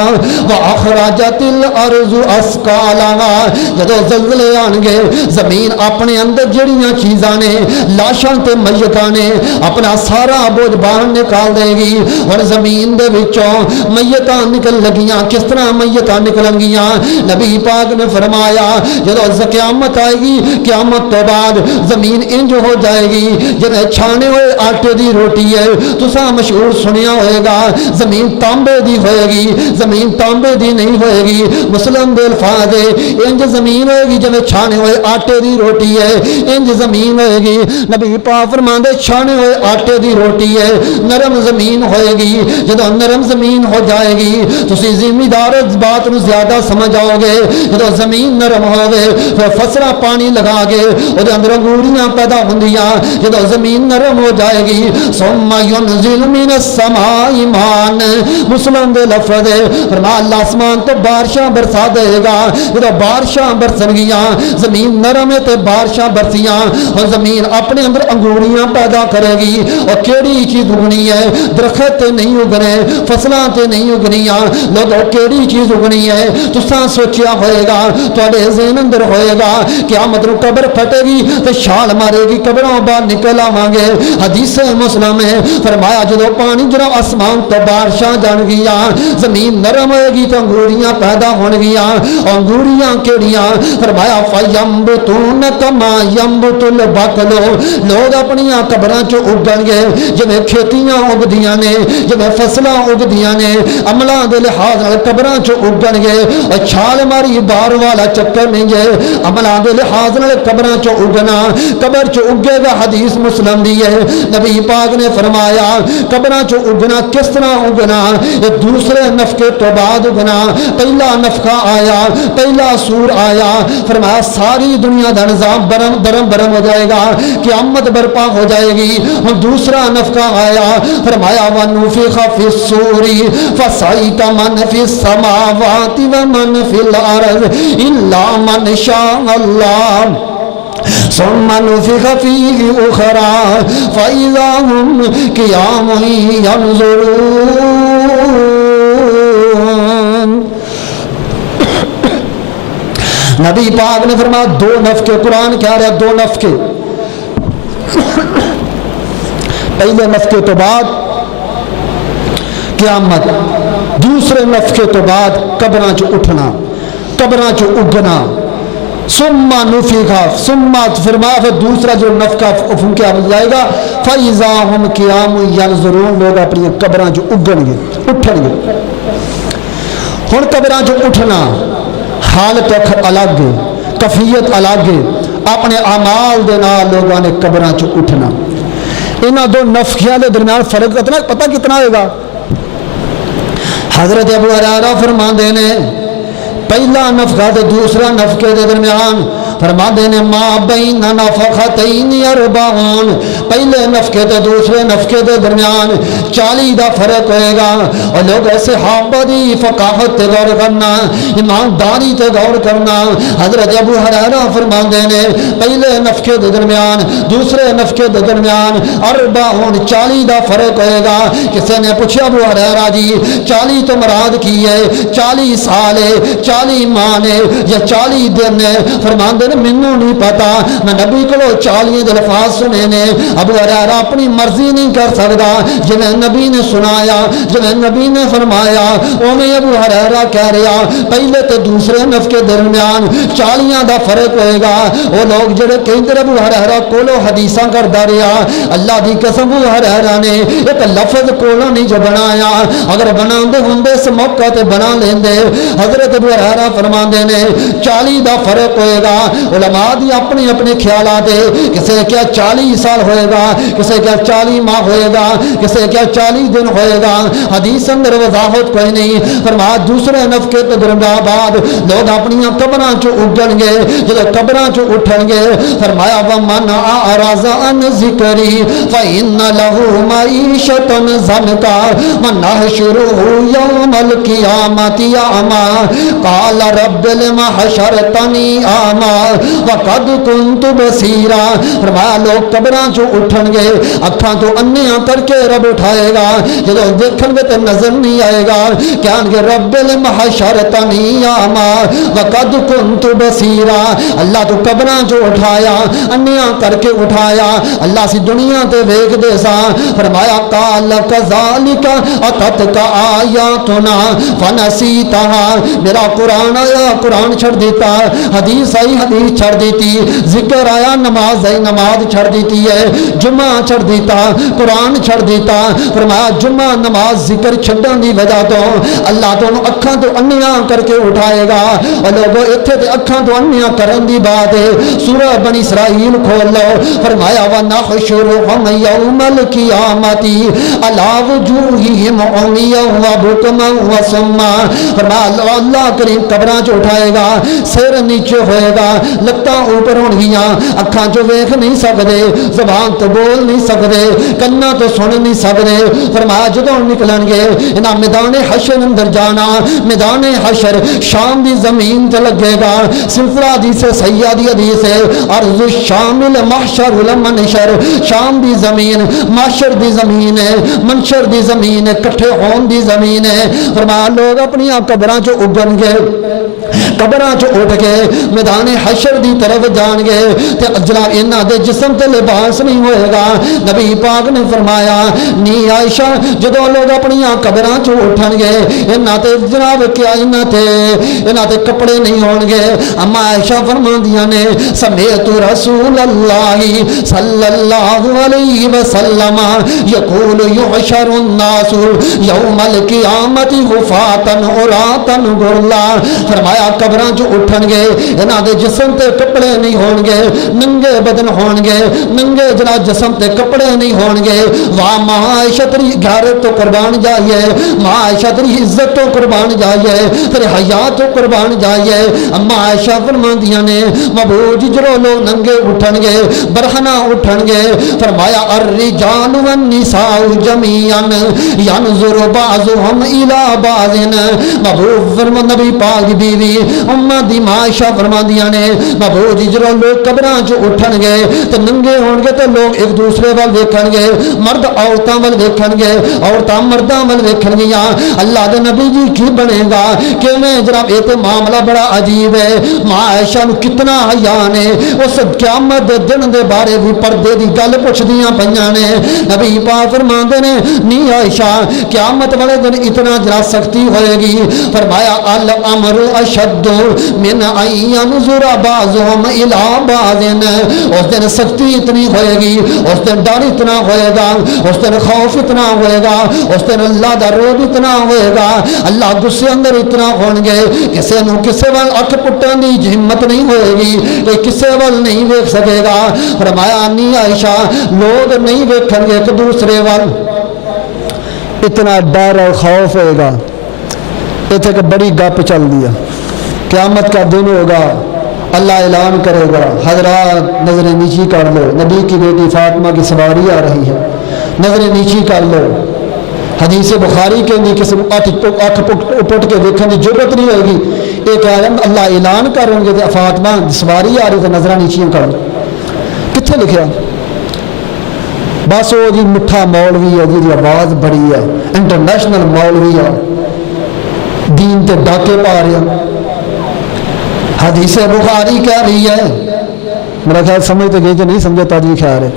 واخرجت الارض اثقالها، جدو زلزلے آن گے زمین اپنے اندر جڑیاں چیزاں نے، لاشاں تے میتاں نے، اپنا سارا بوجھ باہر نکال دے گی، اور زمین دے وچوں میتاں نکل لگیاں۔ کس طرح میتاں نکلن گیاں؟ نبی پاک نے فرمایا جدو قیامت آئے گی، قیامت تو بعد زمین انج ہو جائے گی جنہیں چھانے ہوئے آٹے دی روٹی ہے، تساں مشہور سنیا ہوئے گا، زمین تانبے دی ہوئے گی، زمین تانبے دی نہیں ہوئے گی، مسلم دے الفاظ ہے انج زمین ہوئے گی جنہیں چھانے ہوئے آٹے دی روٹی ہے، انج زمین ہوئے گی۔ نبی پاک فرماندے چھانے ہوئے آٹے دی روٹی ہے، نرم زمین ہوئے گی، جدو نرم زمین ہو جائے گی تسی ذمہ دار اس بات نو زیادہ سمجھ آؤ گے، جدو زمین نرم ہوگے پھر فصلہ پانی لگا گے وہ اندر انگوریاں پیدا ہوندیاں، جدو زمین نرم ہو جائے گی ثم ينزل من السماء ماء، مسلم دے لفظ ہے فرمایا اللہ آسمان تو بارشاں برسا دے گا، جدو بارشاں برسن گیاں زمین نرم ہے تے بارشاں برسیاں، اور زمین اپنے اندر انگوریاں پیدا کرے گی، اور کیڑی چیز اگنی ہے؟ درخت تے نہیں اگنے، فصلاں تے نہیں اگنیاں، لوگوں کیڑی چیز اگنی ہے؟ تساں سوچیا ہوئے گا، تواڈے ذہن اندر ہوئے گا قیامت نو قبر پھٹے گی تے چھال مارے گی، قبروں باہر نکل آواں گے۔ حدیث مسلم ہے فرمایا جدو پانی جڑا آسمان تو بارشاں جان گیاں، زمین نرم ہوئے گی تو انگوریاں پیدا ہون گیاں، انگوریاں کیڑیاں؟ فرمایا فَيَنبُتُونَ كَمَا يَنبُتُ الْبَقْلُ، لوگ اپنیاں قبراں چوں اگن گے جویں کھیتیاں اگدیاں نے، جویں فصلاں اگدیاں نے، عملاں دے لحاظ نال قبراں چوں اگن گے، اور چھال ماری بار والا چکر نہیں جے، عملاں دے لحاظ نال قبراں چوں اگنا، قبر چوں اگے گا، حدیث مسلم دی ہے۔ نبی پاک نے فرمایا قبراں چوں اگنا کس طرح اگنا؟ یہ دوسرے نفقے تو بعد اگنا، پہلا نفقہ آیا، پہلا سور آیا، فرمایا ساری دنیا دا نظام درم برم ہو جائے گا، قیامت برپا ہو جائے گی۔ اور دوسرا نفقہ آیا، فرمایا وَنُفِخَ فِي الصُّورِ فَصَعِقَ مَنْ فِي السَّمَاوَاتِ وَمَنْ فِي الْأَرْضِ إِلَّا مَنْ شَاءَ اللَّهُ ثم نفخ فيه أخرى فإذا هم قيام ينظرون۔ نبی پاک نے فرمایا دو نفقے، قرآن کہہ رہا ہے دو نفقے، پہلے نفقے تو بعد قیامت، دوسرے نفقے تو بعد قبراں چ اٹھنا، قبراں چ اگنا۔ ثم نفخ، ثم فرمایا پھر دوسرا جو نفقہ پھونکا جائے گا فَإِذَا هُمْ قِيَامٌ يَنْظُرُونَ، لوگ اپنی قبراں چ اگن گے، اٹھن گے۔ ہن قبراں چ اٹھنا حالت الگ ہے، کیفیت الگ ہے، اپنے اعمال دے نال لوگاں نے قبراں چ اٹھنا۔ انہاں دو نفقیاں دے درمیان فرق پتہ کتنا ہوئے گا؟ حضرت ابو ہریرہ فرماندے نے پہلا نفقہ تے دوسرا نفقے دے درمیان فرماندے نے ما بین نفختین 40، پہلے نفقے تے دوسرے نفقے دے درمیان 40 دا فرق ہوئے گا۔ اور لوگ ایسے صحابہ دی فقاہت تے غور کرنا، ایمانداری تے غور کرنا۔ حضرت ابو ہریرہ فرماندے نے پہلے نفقے دے درمیان دوسرے نفقے دے درمیان 40 دا فرق ہوئے گا۔ کسی نے پوچھا ابو ہریرہ جی 40 تو مراد کی ہے؟ 40 سال ہے، 40 ماہ ہے یا 40 دن ہے؟ فرماندے نے مینوں نہیں پتا، میں نبی کو 40 دے الفاظ سنے نے، ابو ہریرہ اپنی مرضی نہیں کر سکتا، جویں نبی نے سنایا، جویں نبی نے فرمایا اوویں ابو ہریرہ کہہ رہا پہلے تے دوسرے نفس کے درمیان 40 دا فرق ہوئے گا۔ وہ لوگ جڑے کہندے ابو ہریرہ کولو حدیثاں کردا رہیا، اللہ دی قسم ابو ہریرہ نے ایک لفظ کولو نہیں جو بنایا، اگر بناندے ہوندے اس موقع تے بنا لیندے۔ حضرت ابو ہریرہ فرماندے نے 40 دا فرق ہوئے گا، علماء دی اپنے اپنے خیالات ہے، کسے کیا 40 سال ہوئے گا، کسے کیا 40 ماہ ہوئے گا، کسے کیا 40 دن ہوئے گا، حدیث اندر وضاحت کوئی نہیں۔ فرمایا دوسرے نفقے تجربہ بعد لوگ اپنی قبراں چوں اٹھن گے، جب قبراں چوں اٹھن گے فرمایا ومن اعرض عن ذکری فإن له معیشۃ ضنکا ونحشره یوم القیامۃ اعمی قال رب لم حشرتنی اعمی وقد كنت بصیرا۔ فرمایا لوگ قبراں چوں اٹھن گے، اکھاں تو انیاں کر کے رب اٹھائے گا، جب دیکھن گے تو نظر نہیں آئے گا، کہن گے رب لم حشرتنی اعمی وقد كنت بصیرا۔ اللہ تو قبراں چوں اٹھایا، انیاں کر کے اٹھایا، اللہ سی دنیا تے ویکھ دے سا۔ فرمایا قال کذالک اتتک آیاتنا فنسیتها، میرا قرآن آیا قرآن چھڑ دیتا، حدیث آئی حدیث چھڑ دیتی، ذکر آیا نماز آئی نماز چھڑ دیتی ہے، جمعہ چھڑ دیتا، قرآن چھڑ دیتا۔ فرمایا جمعہ نماز ذکر چھڑن دی وجہ تو اللہ تو اکھاں تو انیاں کر کے اٹھائے گا۔ اور لوگوں اتھے تے اکھاں تو انیاں کرن دی بات ہے، سورہ بنی اسرائیل کھول لو۔ فرمایا وَنَحْشُرُهُمْ يَوْمَ الْقِيَامَةِ عَلَى وُجُوهِهِمْ عُمْيًا وَبُكْمًا وَصُمًّا۔ فرمایا اللہ کریم قبراں چ اٹھائے گا، سر نیچے ہوئے گا، لتاں اوپر ہون گیاں، اکھاں چ ویکھ نہیں سکدے، زبان تو بول نہیں سکدے، کنا تو سن نہیں سکدے۔ فرمایا جدوں نکلن گے انہاں میدان حشر اندر جانا، میدان حشر شام دی زمین تے لگے گا، سلسلہ حدیث سیادی حدیث ہے ارض شامل محشر المنشر، شام دی زمین محشر دی زمین ہے، منشر دی زمین ہے، کٹھے ہون دی زمین ہے۔ فرمایا لوگ اپنی قبراں چ اگن گے، قبراں چ اٹھ کے میدان حشر دی طرف جان گے تے جناب انہاں دے جسم تے لباس نہیں ہوئے گا۔ نبی پاک نے فرمایا نی عائشہ جدوں لوگ اپنی قبراں چ اٹھن گے انہاں تے جناب کیا انہاں تے کپڑے نہیں ہون گے۔ اما عائشہ فرماندیاں نے سمعت رسول اللہ صلی اللہ علیہ وسلم یقول یحشر الناس یوم القیامت حفاۃ عراۃ غرلا۔ فرمایا قبراں چ اٹھن گے انہاں دے جسم تے کپڑے نہیں ہون گے، ننگے بدن ہون گے، ننگے جناب جسم تے کپڑے نہیں ہون گے۔ واہ ماں عائشہ تیری غیرت تو قربان جائیے، ماں عائشہ تیری عزت تو قربان جائیے، تیرے حیا تو قربان جائیے۔ اما عائشہ فرماندیاں نے مبوج جرو لوگ ننگے اٹھن گے، برہنہ اٹھن گے۔ فرمایا الرجال والنساء جميعا ينظر بعضهم الى بعض۔ مبوج فرما نبی پاک دی بیوی اماں دی ماں عائشہ فرماندیاں نے مبوج جرو لوگ قبراں چ اٹھن گے تے ننگے ہون گے تے لوگ ایک دوسرے وال ویکھن گے، مرد عورتاں وال ویکھن گے، عورتاں مرداں وال ویکھن گیاں۔ اللہ دے نبی جی کی بنے گا کیویں جناب یہ تے معاملہ بڑا عجیب ہے۔ ماں عائشہ نو کتنا حیا نے، اس قیامت دے دن دے بارے بھی پردے دی گل پوچھدیاں پیاں نے۔ نبی پاک فرماندے نے نی عائشہ قیامت والے دن اتنا جرا سختی ہوئے گی۔ فرمایا الامر اشد من ان ينظر بعضهم الى بعض۔ اس دن سختی اتنی ہوئے گی، اس دن ڈر اتنا ہوئے گا، اس دن خوف اتنا ہوئے گا، اس دن اللہ دا روب اتنا ہوئے گا، اللہ غصے اندر اتنا ہون گے کسے نو کسے وال اکھ پٹن دی ہمت نہیں ہوئے گی، کوئی کسے وال نہیں ویکھ سکے گا۔ فرمایا نی عائشہ لوگ نہیں ویکھن گے ایک دوسرے وال، اتنا ڈر اور خوف ہوئے گا۔ اتنے ایک بڑی گپ چل دیا، قیامت کا دن ہوگا، اللہ اعلان کرے گا حضرات نظر نیچی کر لو، نبی کی بیٹی فاطمہ کی سواری آ رہی ہے، نظر نیچی کر لو۔ حدیث بخاری کے اندر کسی اکھ پٹ کے دیکھنے کی ضرورت نہیں ہوئے گی، ایک اللہ اعلان کر رہے ہیں فاطمہ سواری آ رہی تو نظر نیچیاں کر لو۔ کتنے لکھا؟ بس وہ جی مٹھا مولوی ہے جی آواز بڑی ہے، انٹرنیشنل مولوی ہے، دین تے ڈاکے پا رہے ہیں۔ حدیث بخاری کہہ رہی ہے، میرا خیال سمجھ تو گئی جو نہیں سمجھے تاج بھی خیال ہے.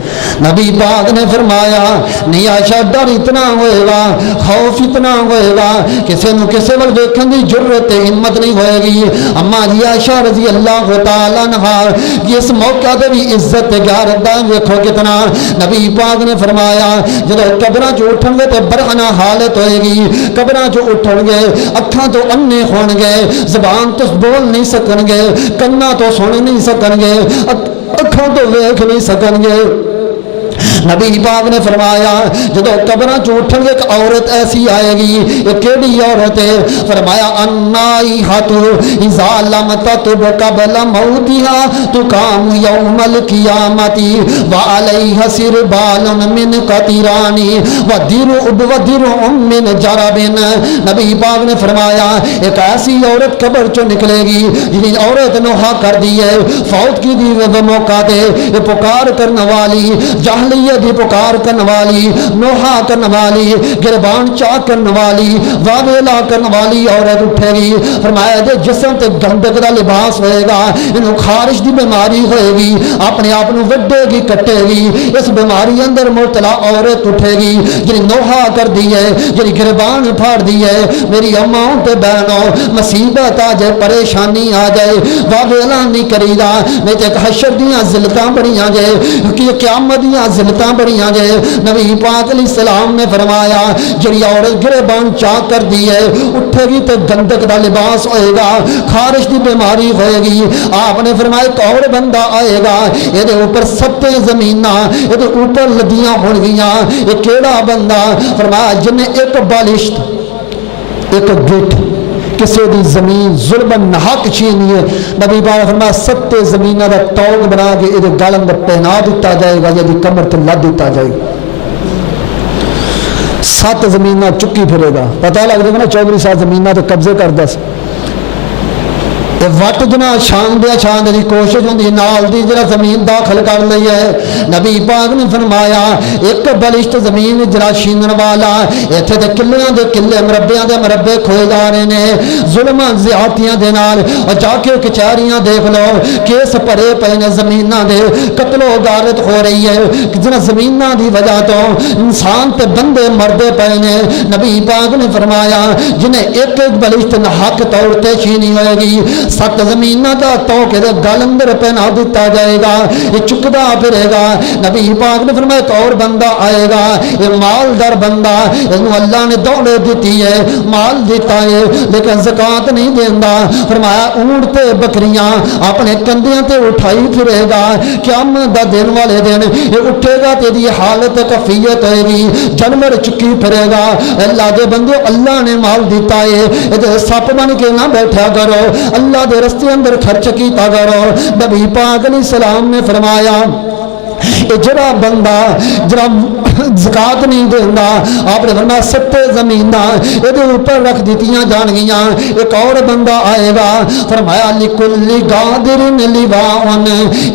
نبی پاک نے فرمایا نہیں عائشہ ڈر اتنا ہوئے گا، خوف اتنا ہوئے گا، کسی نو کسی وقت دیکھن دی جرت ہمت نہیں ہوئے گی. اما جی عائشہ رضی اللہ تعالیٰ عنہا اس موقع تے بھی عزت گاردا ویکھو کتنا. نبی پاک نے فرمایا جدو قبراں چ اٹھن گے تے برہنہ حالت ہوئے گی، قبراں چ اٹھن گے اکھاں تو انے ہون گے، زبان تو بول نہیں سکن گے، کنا تو سن نہیں سکن گے، اکھاں تو ویکھ نہیں سکن گے. نبی پاک نے فرمایا جدو قبراں چ اٹھن گے ایک عورت ایسی آئے گی، یہ کیڑی عورت ہے؟ فرمایا النائحۃ اذا لم تتب قبل موتها تقام یوم القیامۃ وعلیہا سربال من قطران ودرع من جرب. نبی پاک نے فرمایا ایک ایسی عورت قبر چ نکلے گی جن عورت نوحہ کر دی ہے، فوت کی دی موقع تے یہ پکار کرنے والی، جاہلیت دی پکار کرنے والی، نوحہ کرنے والی، گربان چاک کرنے والی، واویلا کرنے والی عورت اٹھے گی. فرمایا دے جسم تے گندگ دا لباس ہوئے گا، انہوں خارش دی بیماری ہوئے گی، اپنے آپ نو وڈے گی کٹے گی. اس بیماری اندر مبتلا عورت اٹھے گی جنہی نوحہ کر دی ہے، جنہی گربان پھاڑ دی ہے. میری اماؤں تے بہنوں مصیبت آ جائے، پریشانی آ جائے، واویلا نہیں کری دا، نہیں تے حشر دیاں ذلتاں بڑیاں جائے، قیامت دیاں ذلتاں بڑیاں جائے. نبی پاک علیہ السلام نے فرمایا جڑی عورت گربان چاک کر دی ہے اٹھے گی تو گندک دا لباس ہوئے گا، خارش دی بیماری ہوئے گی. آپ نے فرمایا ایک اور بندہ آئے گا، یہ دے اوپر 7 زمیناں یہ دے اوپر لدیاں ہون گیاں. یہ کیڑا بندہ؟ فرمایا جن ایک بالشت ایک گٹ کسی دی زمین ظلم حق چھینی ہے. نبی پاک فرمایا 7 زمینہ دا توق بنا کے یہ گل اندر پہنا دیتا جائے گا، یہ کمر تے لد دیتا جائے گا. 7 زمینہ چکی پھرے گا، پتہ لگ جائے گا نا چوبری 7 زمینہ تے قبضے کر دس. وٹ جنا چھان دیا چھان دی کوشش ہوندی نال دی جڑا زمین داخل کر لئی ہے. نبی پاک نے فرمایا ایک بلشت زمین جڑا چھینن والا ایتھے تے کلیاں دے کلے مربیاں دے مربے کھوئے جا رہے نے ظلم زیادتیاں دے نال. اور جا کے کچہریاں دیکھ لو کیس پڑے پے نے زمیناں دے، قتل و غارت ہو رہی ہے جنا زمیناں دی وجہ تو انسان تے بندے مردے پے نے. نبی پاک نے فرمایا جنہیں ایک ایک بلشت حق طور تے چھینی ہوئے گی 7 زمینہ دا توقع دے گل اندر پہنا دیتا جائے گا، یہ چکدا پھرے گا. نبی پاک نے فرمایا ایک اور بندہ آئے گا، یہ مالدار بندہ، انہوں اللہ نے دولے دیتی ہے، مال دیتا ہے لیکن زکاة نہیں دیندہ. فرمایا اونٹ تے بکریاں اپنے کندیاں تے اٹھائی پھرے گا، قیامت دا دن والے دن یہ اٹھے گا تے دی حالت کفیت ہوئے گی، جانور چکی پھرے گا. اللہ دے بندے اللہ نے مال دیتا ہے، یہ سپ بن کے نہ بیٹھا کرو، اللہ دے رستے اندر خرچ کیتا کرو. نبی پاک علیہ السلام نے فرمایا جڑا بندہ جڑا زکات نہیں دیندا آپ نے فرمایا 7 زمیناں یہ اوپر رکھ دیتیاں جان گیاں. ایک اور بندہ آئے گا، فرمایا لکل غادر لواء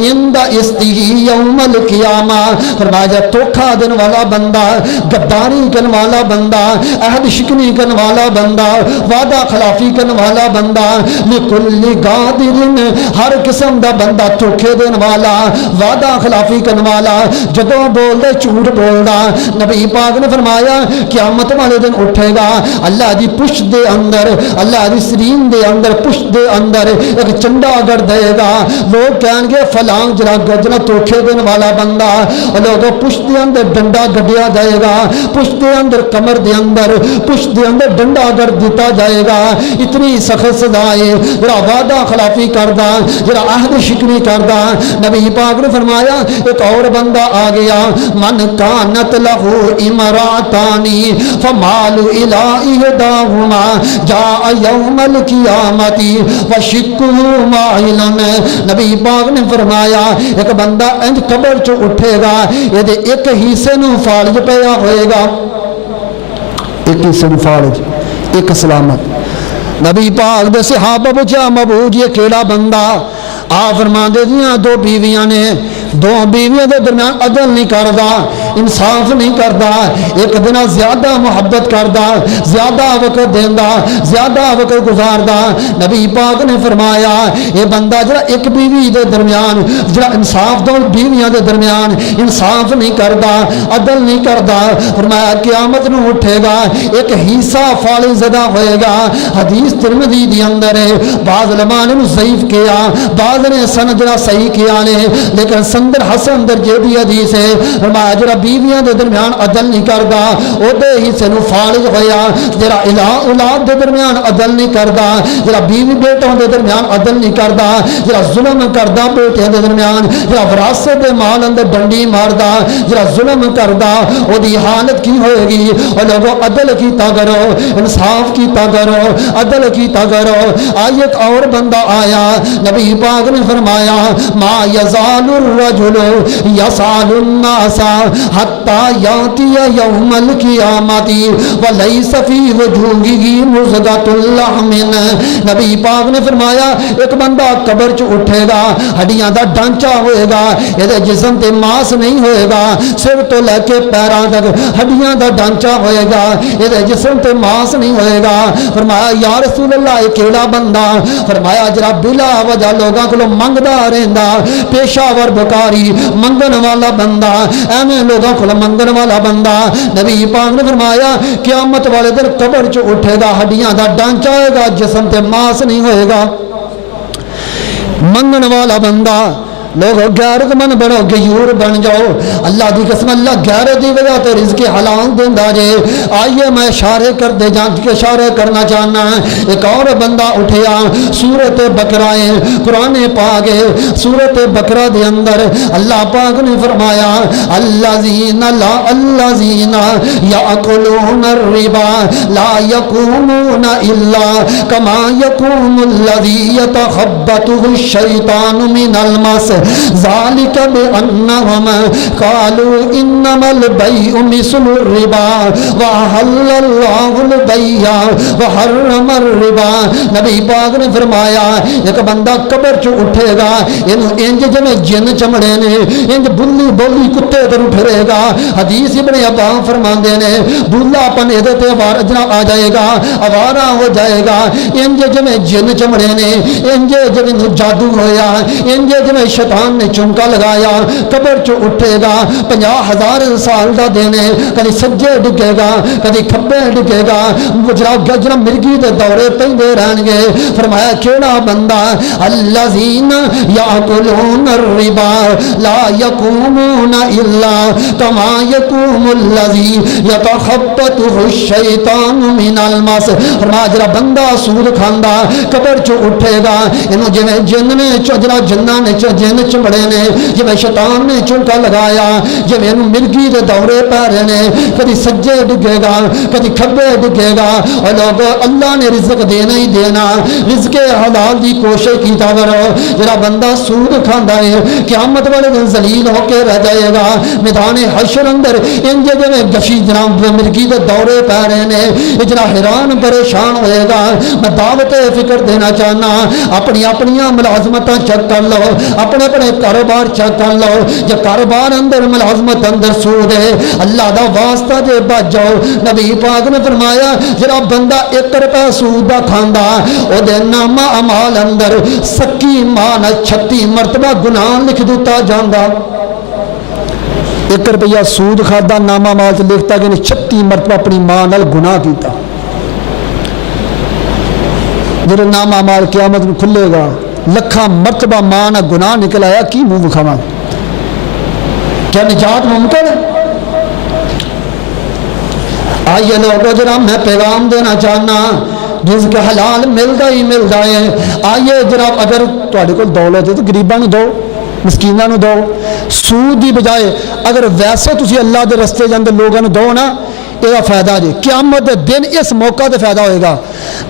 عند استحی یوم القیامہ. فرمایا دھوکھا دین والا بندہ، غداری کرن والا بندہ، عہد شکنی کرن والا بندہ، وعدہ خلافی کرن والا بندہ، لکل غادر ہر قسم دا بندہ دھوکے دین والا، وعدہ خلافی کرن والا، جدوں بول دے جھوٹ بولدا. نبی پاک نے فرمایا قیامت والے دن اٹھے گا اللہ دی پشت دے اندر، اللہ دی سرین دے اندر پشت دے اندر ایک چنڈا گڑ دے گا. لوگ کہیں گے فلاں جڑا گجنا دھوکے دین والا بندہ، لوگوں پشت دے اندر ڈنڈا گڈیا جائے گا، پشت دے اندر کمر دے اندر پشت دے اندر ڈنڈا گڑ دیتا جائے گا. اتنی سخت سزا ہے جڑا وعدہ خلافی کردا، جڑا عہد شکنی کردا. نبی پاک نے فرمایا ایک اور بندہ آ گیا، من کانت لہو امراتانی فمال الی احداہما جاء یوم القیامت وشکہ مائل. نبی پاک نے فرمایا ایک بندہ انج قبر چ اٹھے گا، یہ ایک حصے نو فالج پیا ہوئے گا، ایک حصے نو فالج ایک سلامت. نبی پاک دے صحابہ پوچھا مبوج یہ کیڑا بندہ؟ آپ فرماندے دیاں 2 بیویاں نے، دو بیویاں دے درمیان عدل نہیں کردا انصاف نہیں کردا ایک دن زیادہ محبت کردا زیادہ وقت دیندا زیادہ وقت گزاردا نبی پاک نے فرمایا یہ بندہ جڑا ایک بیوی دے درمیان جڑا انصاف دو بیویاں دے درمیان انصاف نہیں کردا عدل نہیں کردا فرمایا قیامت نو اٹھے گا ایک حصہ فال زدہ ہوئے گا حدیث ترمذی دی اندر ہے بعض علماء نے ضعیف کیا بعض نے سند جڑا صحیح کیا نے لیکن سند حسن درجے دی حدیث ہے فرمایا جڑا بیویاں دے درمیان عدل نہیں کردا او دے حصے نو فالج ہویا جڑا اولاد دے درمیان عدل نہیں کردا جڑا بیوی بیٹوں دے درمیان عدل نہیں کردا جڑا ظلم کردا بیٹیاں دے درمیان جڑا وراثت دے مال اندر ڈنڈی ماردا جڑا ظلم کردا او دی حالت کی ہوئے گی او لوگو عدل کیتا کرو انصاف کیتا کرو عدل کیتا کرو آئی ایک اور بندہ آیا نبی پاک نے فرمایا ما یزال الرجل یسال الناس حتی یاتی یوم القیامت ولیس فی وجوہہ مزغۃ اللحم نبی پاک نے فرمایا ایک بندہ قبر چ اٹھے گا ہڈیاں دا ڈھانچہ ہوئے گا یہ جسم تے ماس نہیں ہوئے گا سر تو لے کے پیراں تک ہڈیاں دا ڈھانچہ ہوئے گا یہ جسم تے ماس نہیں ہوئے گا فرمایا یا رسول اللہ یہ کیڑا بندہ فرمایا جرا بلا وجہ لوگاں کو منگدا رہندا پیشہ ور بکاری منگن والا بندہ ایویں لوگاں کو منگن والا بندہ نبی پاک نے فرمایا قیامت والے دن قبر چ اٹھے گا ہڈیاں دا ڈھانچہ ہوئے گا جسم تے ماس نہیں ہوئے گا منگن والا بندہ لوگ غیرت مند بنو غیور بن جاؤ اللہ دی قسم اللہ غیرت دی وجہ تے رزق حلال دیندا جے آئیے میں اشارے کر دے جان کے اشارے کرنا چاہنا ایک اور بندہ اٹھیا سورۃ بقرہ قرآن پاک سورۃ بقرہ دے اندر اللہ پاک نے فرمایا الذین یاکلون الربا لا یقومون الا کما یقوم الذی یتخبطہ الشیطان من المس ذالک بأنہم قالوا انما البیع مثل الربا وحل اللہ البیع وحرم الربا نبی پاک نے فرمایا ایک بندہ قبر چ اٹھے گا انج جنے جن چمڑے نے انج بلی بولی کتے تے اٹھے گا حدیث ابن عباس فرماندے نے بلا پن ادھے تے وارجنا آ جائے گا آوارہ ہو جائے گا انج جنے جن چمڑے نے انج جنے جادو ہویا انج جنے شیطان نے چمکا لگایا قبر چ اٹھے گا 50,000 سال دا دینے کدی سجے ڈگے گا کدی کھبے ڈگے گا گجرا مرگی دے دورے پیندے رہن گے فرمایا کیڑا بندہ الذین یاکلون الربا لا یقومون الا کما یقوم الذی یتخبطہ الشیطان من المس فرمایا جڑا بندہ سود کھاندا قبر چ اٹھے گا اینو جویں جن نے چجرا جناں نے جن چمڑے نے جویں شیطان نے چمکا لگایا جویں مرگی دے دورے پہ رہے نے کدی سجے ڈگے گا کدی کھبے ڈگے گا اور لوگ اللہ نے رزق دینا ہی دینا رزق حلال دی کوشش کیتا کرو جڑا بندہ سود کھاندا ہے قیامت والے دن ذلیل ہو کے رہ جائے گا میدان حشر اندر انج جویں گشی جناب مرگی دے دورے پہ رہے نے جڑا حیران پریشان ہوئے گا میں دعوت فکر دینا چاہنا اپنی ملازمتاں چیک کر لو اپنے کاروبار چیک کر لو جب کاروبار اندر ملازمت اندر سود ہے اللہ دا واسطہ جے بچ جاؤ نبی پاک نے فرمایا جڑا بندہ 1 روپے سود دا کھاندا او دے نامہ اعمال اندر سکی ماں 36 مرتبہ گناہ لکھ دتا جاندا 1 روپیہ سود کھادا نامہ اعمال تے لکھتا کہ 36 مرتبہ اپنی ماں نال گناہ کیتا جڑا نامہ اعمال قیامت میں کھلے گا لکھاں مرتبہ ماں نہ گناہ نکل آیا کی منہ بکھاواں کیا نجات ممکن ہے آئیے لوگوں جناب میں پیغام دینا چاہنا رزق حلال ملتا ہی ملتا ہے آئیے جناب اگر تواڈے کول دولت ہے تو غریباں نوں دو مسکیناں نوں دو سود دی بجائے اگر ویسے تسی اللہ دے رستے دے اندر لوگاں نوں دو نا یہ فائدہ جی قیامت دے دن اس موقع تے فائدہ ہوئے گا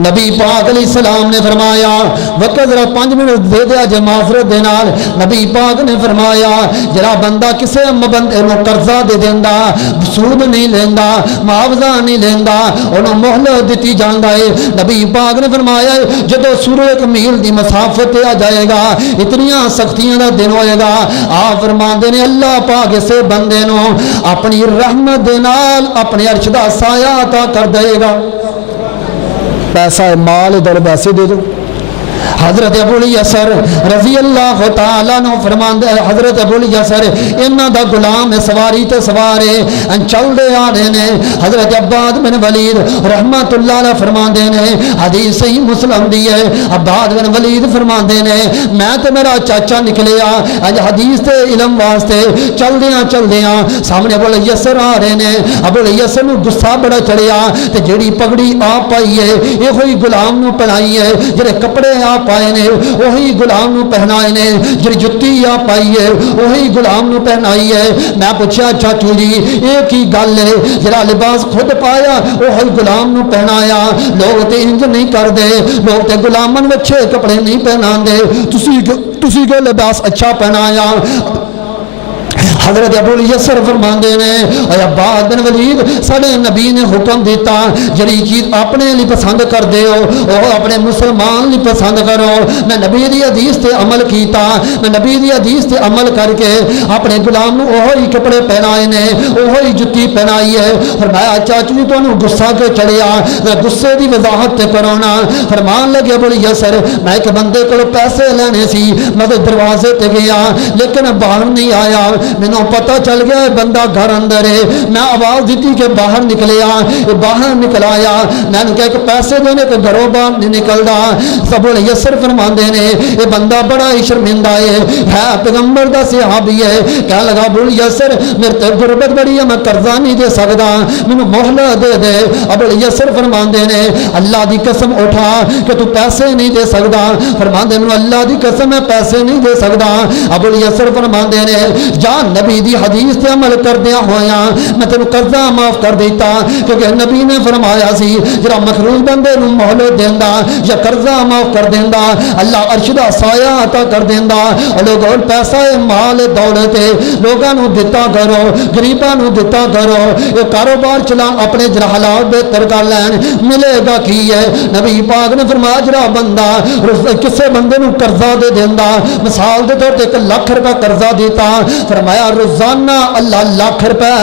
نبی پاک علیہ السلام نے فرمایا وقت ذرا 5 منٹ دے دیا جے معافرت دے نال. نبی پاک نے فرمایا جڑا بندہ کسے بندے نو قرضہ دے دیندا سود نہیں لیندا معاوضہ نہیں لیندا انہوں مہلت دتی جاندا ہے. نبی پاک نے فرمایا جدو سورہ 1 میل دی مسافت آ جائے گا اتنیاں سختیاں دا دن ہوئے گا آپ فرماندے نے اللہ پاک اسے بندے نو اپنی رحمت دے نال اپنے عرش دا سایہ عطا کر دے گا. پیسہ مال ادھر پیسے دے دو. حضرت ابو الیسر رضی اللہ تعالیٰ عنہ فرماندے حضرت ابو الیسر انہاں دا غلام سواری تے سوارے چل دے آ رہے نے. حضرت عباد بن ولید رحمت اللہ علیہ فرماندے نے حدیث صحیح مسلم دی ہے عباد بن ولید فرماندے نے میں تے میرا چاچا نکلیا اج حدیث تے علم واسطے چل دیاں سامنے ابو الیسر آ رہے نے. ابو الیسر نو غصہ بڑا چڑھیا تے جیڑی پگڑی آپ پائی ہے یہ ہوئی غلام نو پہنائی ہے جڑے کپڑے آپ پائے نے وہی غلام نو پہنائے نے جڑی جتی آپ پائی ہے وہی غلام نو پہنائی ہے. میں پوچھا چاچو جی ایک ہی گل ہے جڑا لباس خود پایا وہی غلام نو پہنایا. لوگ تے انج نہیں کر دے لوگ تے غلاماں نو اچھے کپڑے نہیں پہنان دے تسی کہ لباس اچھا پہنایا. حضرت ابو الیسر فرماندے نے اے عباد بن ولید ساڈے نبی نے حکم دیتا جڑی چیز اپنے لیے پسند کر دے ہو وہ اپنے مسلمان لیے پسند کرو. میں نبی دی حدیث تے عمل کیتا میں نبی دی حدیث تے عمل کر کے اپنے غلام نو وہی کپڑے پہنائے نے وہی جتی پہنائی ہے. فرمایا چاچو جی تانوں غصہ کیوں چڑھیا غصے دی وضاحت تے کرو نا. فرمان لگے ابو الیسر میں ایک بندے کولوں پیسے لینے سی میں دروازے تے گیا لیکن باہر نہیں آیا. میں پتہ چل گیا بندہ گھر اندر ہے. میں آواز دیتی کہ باہر نکلیا باہر نکلایا میں نے کہا کہ پیسے دینے کے گھروں باہر نہیں نکلدا. ابو الیسر فرماندے نے یہ بندہ بڑا ہی شرمندہ ہے پیغمبر دا صحابی ہے. کہنے لگا ابو الیسر میرے تے غربت بڑی ہے میں قرضہ نہیں دے سکدا مینوں مہلت دے دے. ابو الیسر فرماندے نے اللہ دی قسم اٹھا کہ تو پیسے نہیں دے سکدا. فرماندے نے اللہ دی قسم میں پیسے نہیں دے سکدا. ابو الیسر فرماندے نے جان نبی دی حدیث تے عمل کردیا ہویا میں تینوں قرضہ معاف کر دیتا کیونکہ نبی نے فرمایا سی جڑا مخلوق بندے نوں مہلت دیندا یا قرضہ معاف کر دیندا اللہ عرش دا سایہ عطا کر دیندا. لوگوں پیسہ مال دولت لوگاں نوں دتا کرو غریباں نوں دتا کرو یہ کاروبار چلا اپنے جڑا حالات بہتر کر لین ملے گا کی ہے. نبی پاک نے فرمایا جڑا بندہ کسے بندے نوں قرضہ دے دیندا مثال دے طور تے 1 لاکھ روپے قرضہ دیتا فرمایا روزانہ اللہ لاکھ روپے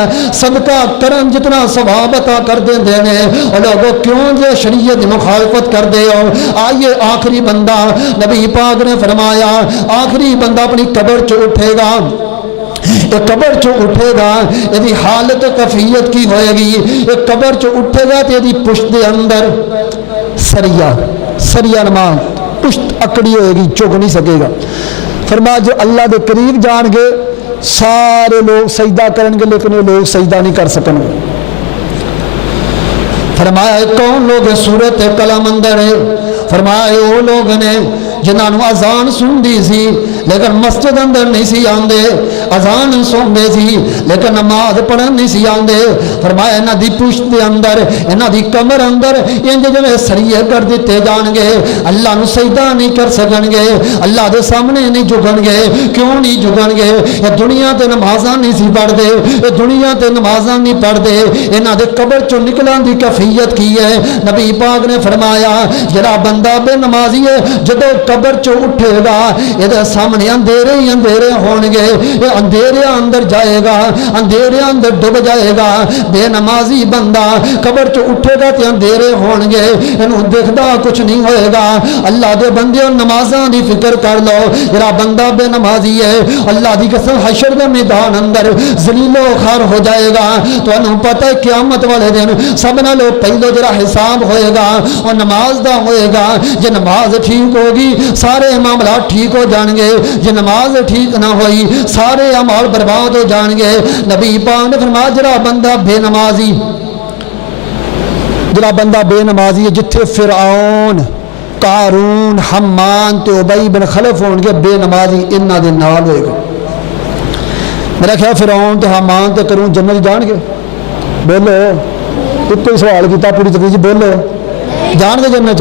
صدقہ کرن جتنا ثواب عطا کر دیندے نے. اور لوگوں کیوں جے شریعت دی مخالفت کر دے ہو. آئیے آخری بندہ نبی پاک نے فرمایا آخری بندہ اپنی قبر چ اٹھے گا ایک قبر چ اٹھے گا یہ حالت کفیت کی ہوئے گی. ایک قبر چ اٹھے گا تو یہ پشت دے اندر سریا نماز پشت اکڑی ہوئے گی چک نہیں سکے گا. فرمایا جو اللہ دے قریب جان گے سارے لوگ سجدہ کریں گے لیکن وہ لوگ سجدہ نہیں کر سکیں گے. فرمایا کون لوگ سورت قلم اندر ہے. فرمایا وہ لوگ نے جنہاں نوں اذان سندی سی لیکن مسجد اندر نہیں سی آندے اذان سندے سی لیکن نماز پڑھن نہیں سی آندے. فرمایا انہاں دی پشت دے اندر انہاں دی کمر اندر انج جویں سریے کر دتے جان گے اللہ نوں سجدہ نہیں کر سکن گے اللہ دے سامنے نہیں جھکن گے. کیوں نہیں جھکن گے یہ دنیا تے نمازاں نہیں سی پڑھ دے یہ دنیا تے نمازاں نہیں پڑھ دے انہاں دے قبر چوں نکلن دی کیفیت کی ہے. نبی پاک نے فرمایا جڑا بندہ بے نمازی ہے جدوں قبر چوں اٹھے گا یہ سامنے اندھیرے ہی اندھیرے ہون گے یہ اندھیرے اندر جائے گا اندھیرے اندر ڈب جائے گا. بے نمازی بندہ قبر چوں اٹھے گا تے اندھیرے ہون گے انہوں دکھدا کچھ نہیں ہوئے گا. اللہ دے بندے نمازاں دی فکر کر لو جڑا بندہ بے نمازی ہے اللہ دی قسم حشر دے میدان اندر ذلیل و خوار ہو جائے گا. تو انہوں پتہ ہے قیامت والے دن سب نالوں پہلو جڑا حساب ہوئے گا اور نماز دا ہوئے گا. جے نماز ٹھیک ہوگی سارے معاملات ٹھیک ہو جان گے جے نماز ٹھیک نہ ہوئی سارے اعمال برباد ہو جان گے. نبی پاک نے فرمایا جڑا بندہ بے نمازی ہے جتھے فرعون قارون حمان تے ابی بن خلف ہون گے بے نمازی انہاں دے نال ہوئے گا. میرا خیال فرعون تے حمان تے قارون جنت جان گے. بولو ایک کوئی سوال کیتا پوری تقریر بولو جان کے جنت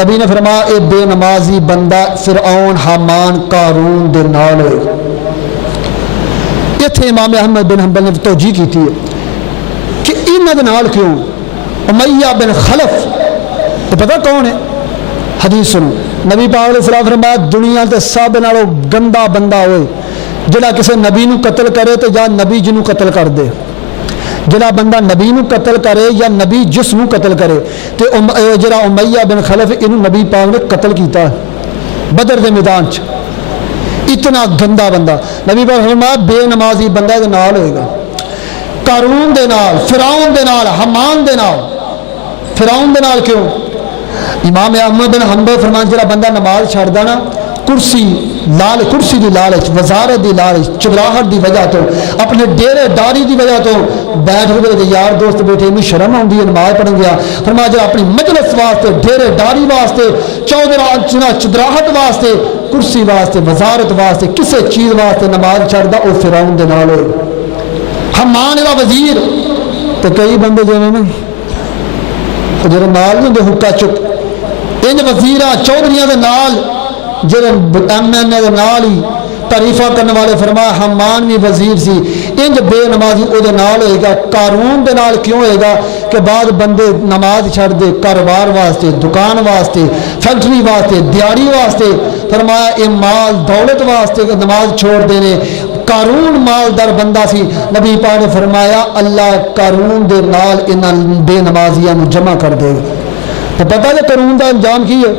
نبی نے فرمایا اے بے نمازی بندہ فرعون حامان قارون دے نال ہوئے. اتنے امام احمد بن حنبل نے توجیہ کی تھی کہ انہاں دے نال کیوں؟ امیہ بن خلف تو پتہ کون ہے؟ حدیث سنو. نبی پاک علیہ السلام فرمایا دنیا تے سب نالوں گندا بندہ ہوئے جڑا کسی نبی نو قتل کرے تو یا نبی جنوں قتل کر دے. جڑا بندہ نبی نو قتل کرے یا نبی جس نو قتل کرے تے جڑا امیہ بن خلف انہوں نبی پاک نے قتل کیتا ہے بدر دے میدان چ. اتنا گندا بندہ. نبی پاک فرمایا بے نمازی بندہ دے نال ہوئے گا قارون دے نال فرعون دے نال حامان دے نال. فرعون دے نال کیوں؟ امام احمد بن حنبل فرمان جڑا بندہ نماز چھڑدا نا کرسی دی لالچ وزارت دی لالچ چگلاہٹ دی وجہ تو اپنے ڈیرے داری دی وجہ تو بیٹھ کے یار دوست بیٹھے انہوں شرم آتی ہے نماز پڑھن گیا. فرمایا جڑا اپنی مجلس واسطے ڈیرے داری واسطے چدراہٹ واسطے کرسی واسطے وزارت واسطے کسے چیز واسطے نماز چھڑدا وہ فرعون دے نال ہوئے. حامان دا وزیر تو کئی بندے جو نا جڑے نال نہیں دے حکا چک ان وزیراں چودھریاں دے نال جڑے ایم این اے دے نال ہی تعریفہ کرنے والے. فرمایا حامان بھی وزیر سی انج بے نمازی او دے نال ہوئے گا. قارون دے نال کیوں ہوئے گا کہ بعد بندے نماز چھڑ دے کاروبار واسطے دکان واسطے فیکٹری واسطے دیاری واسطے. فرمایا اے مال دولت واسطے نماز چھوڑ دینے. قارون مالدار بندہ سی. نبی پاک نے فرمایا اللہ قارون دے نال انہاں بے نمازیاں نو جمع کر دے. تو پتہ ہے قارون دا انجام کی ہے؟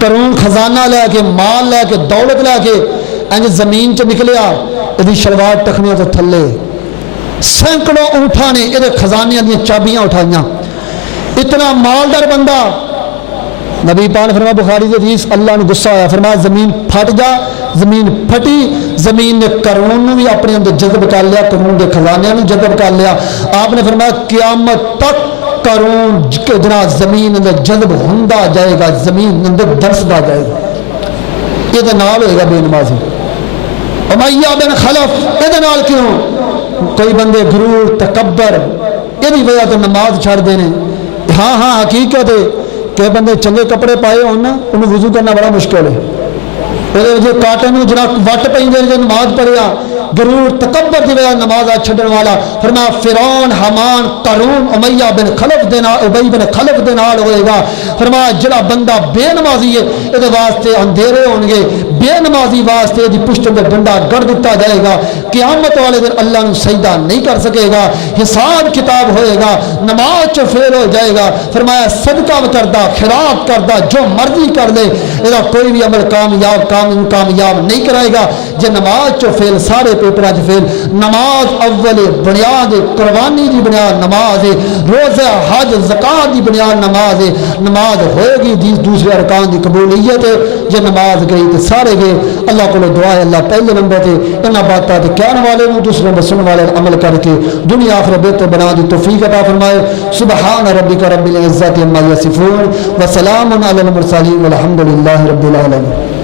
قارون خزانہ لے کے مال لے کے دولت لے کے انج زمین چ نکلیا یہ شلوار ٹخنیاں تو تھلے سینکڑوں اونٹاں نے یہ خزانے دیا چابیاں اٹھائیاں. اتنا مالدار بندہ. نبی پاک نے فرمایا بخاری کی حدیث اللہ نے غصہ آیا فرمایا زمین پھٹ جا. زمین پھٹی. زمین نے قارون بھی اپنے اندر جذب کر لیا قارون کے خزانے نے جذب کر لیا. آپ نے فرمایا قیامت تک قارون جنا زمین اندر جذب ہوندا جائے گا زمین اندر درسدا جائے گا. یہ نال ہوئے گا بے نمازی. امیہ بن خلف یہ نال کیوں؟ کوئی بندے غرور تکبر یہ وجہ تو نماز چھڑ دینے. ہاں حقیقت ہے کہ بندے چنگے کپڑے پائے ہون نا انہوں وضو کرنا بڑا مشکل ہے. جو کاٹن جنا وٹ پہ جو نماز پڑھیا غرور تکبر کی وجہ نماز چھڈن والا. فرمایا فرعون حامان قارون امیہ بن خلف دے نال ابی بن خلف دے نال ہوئے گا. فرمایا جڑا بندہ بے نمازی ہے یہ واسطے اندھیرے ہون گے. بے نمازی واسطے دی پشت تے ڈنڈا گڑ دتا جائے گا. قیامت والے دن اللہ نے سجدہ نہیں کر سکے گا. حساب کتاب ہوئے گا. نماز چ فیل ہو جائے گا. فرمایا صدقہ کردا خیرات کردا جو مرضی کر لے یہ کوئی بھی عمل کامیاب نہیں کرائے گا. جے نماز چ فیل سارے پیپراں چ فیل. نماز اول بنیاد قربانی دی بنیاد نماز ہے. روزہ حج زکات دی بنیاد نماز ہے. نماز ہوئے گی دوسرے ارکان دی قبولیت ہے. جے نماز گئی تو سارے گئے. اللہ کو دعا ہے اللہ پہلے نمبر تے انہاں باتاں تے کہنے والے نوں دوسرے نمبر سننے والے عمل کر کے دنیا آخرت بہتر بنا دی توفیق عطا فرمائے. سبحان ربک رب العزت عما یصفون وسلام علی المرسلین والحمد للہ رب العالمین.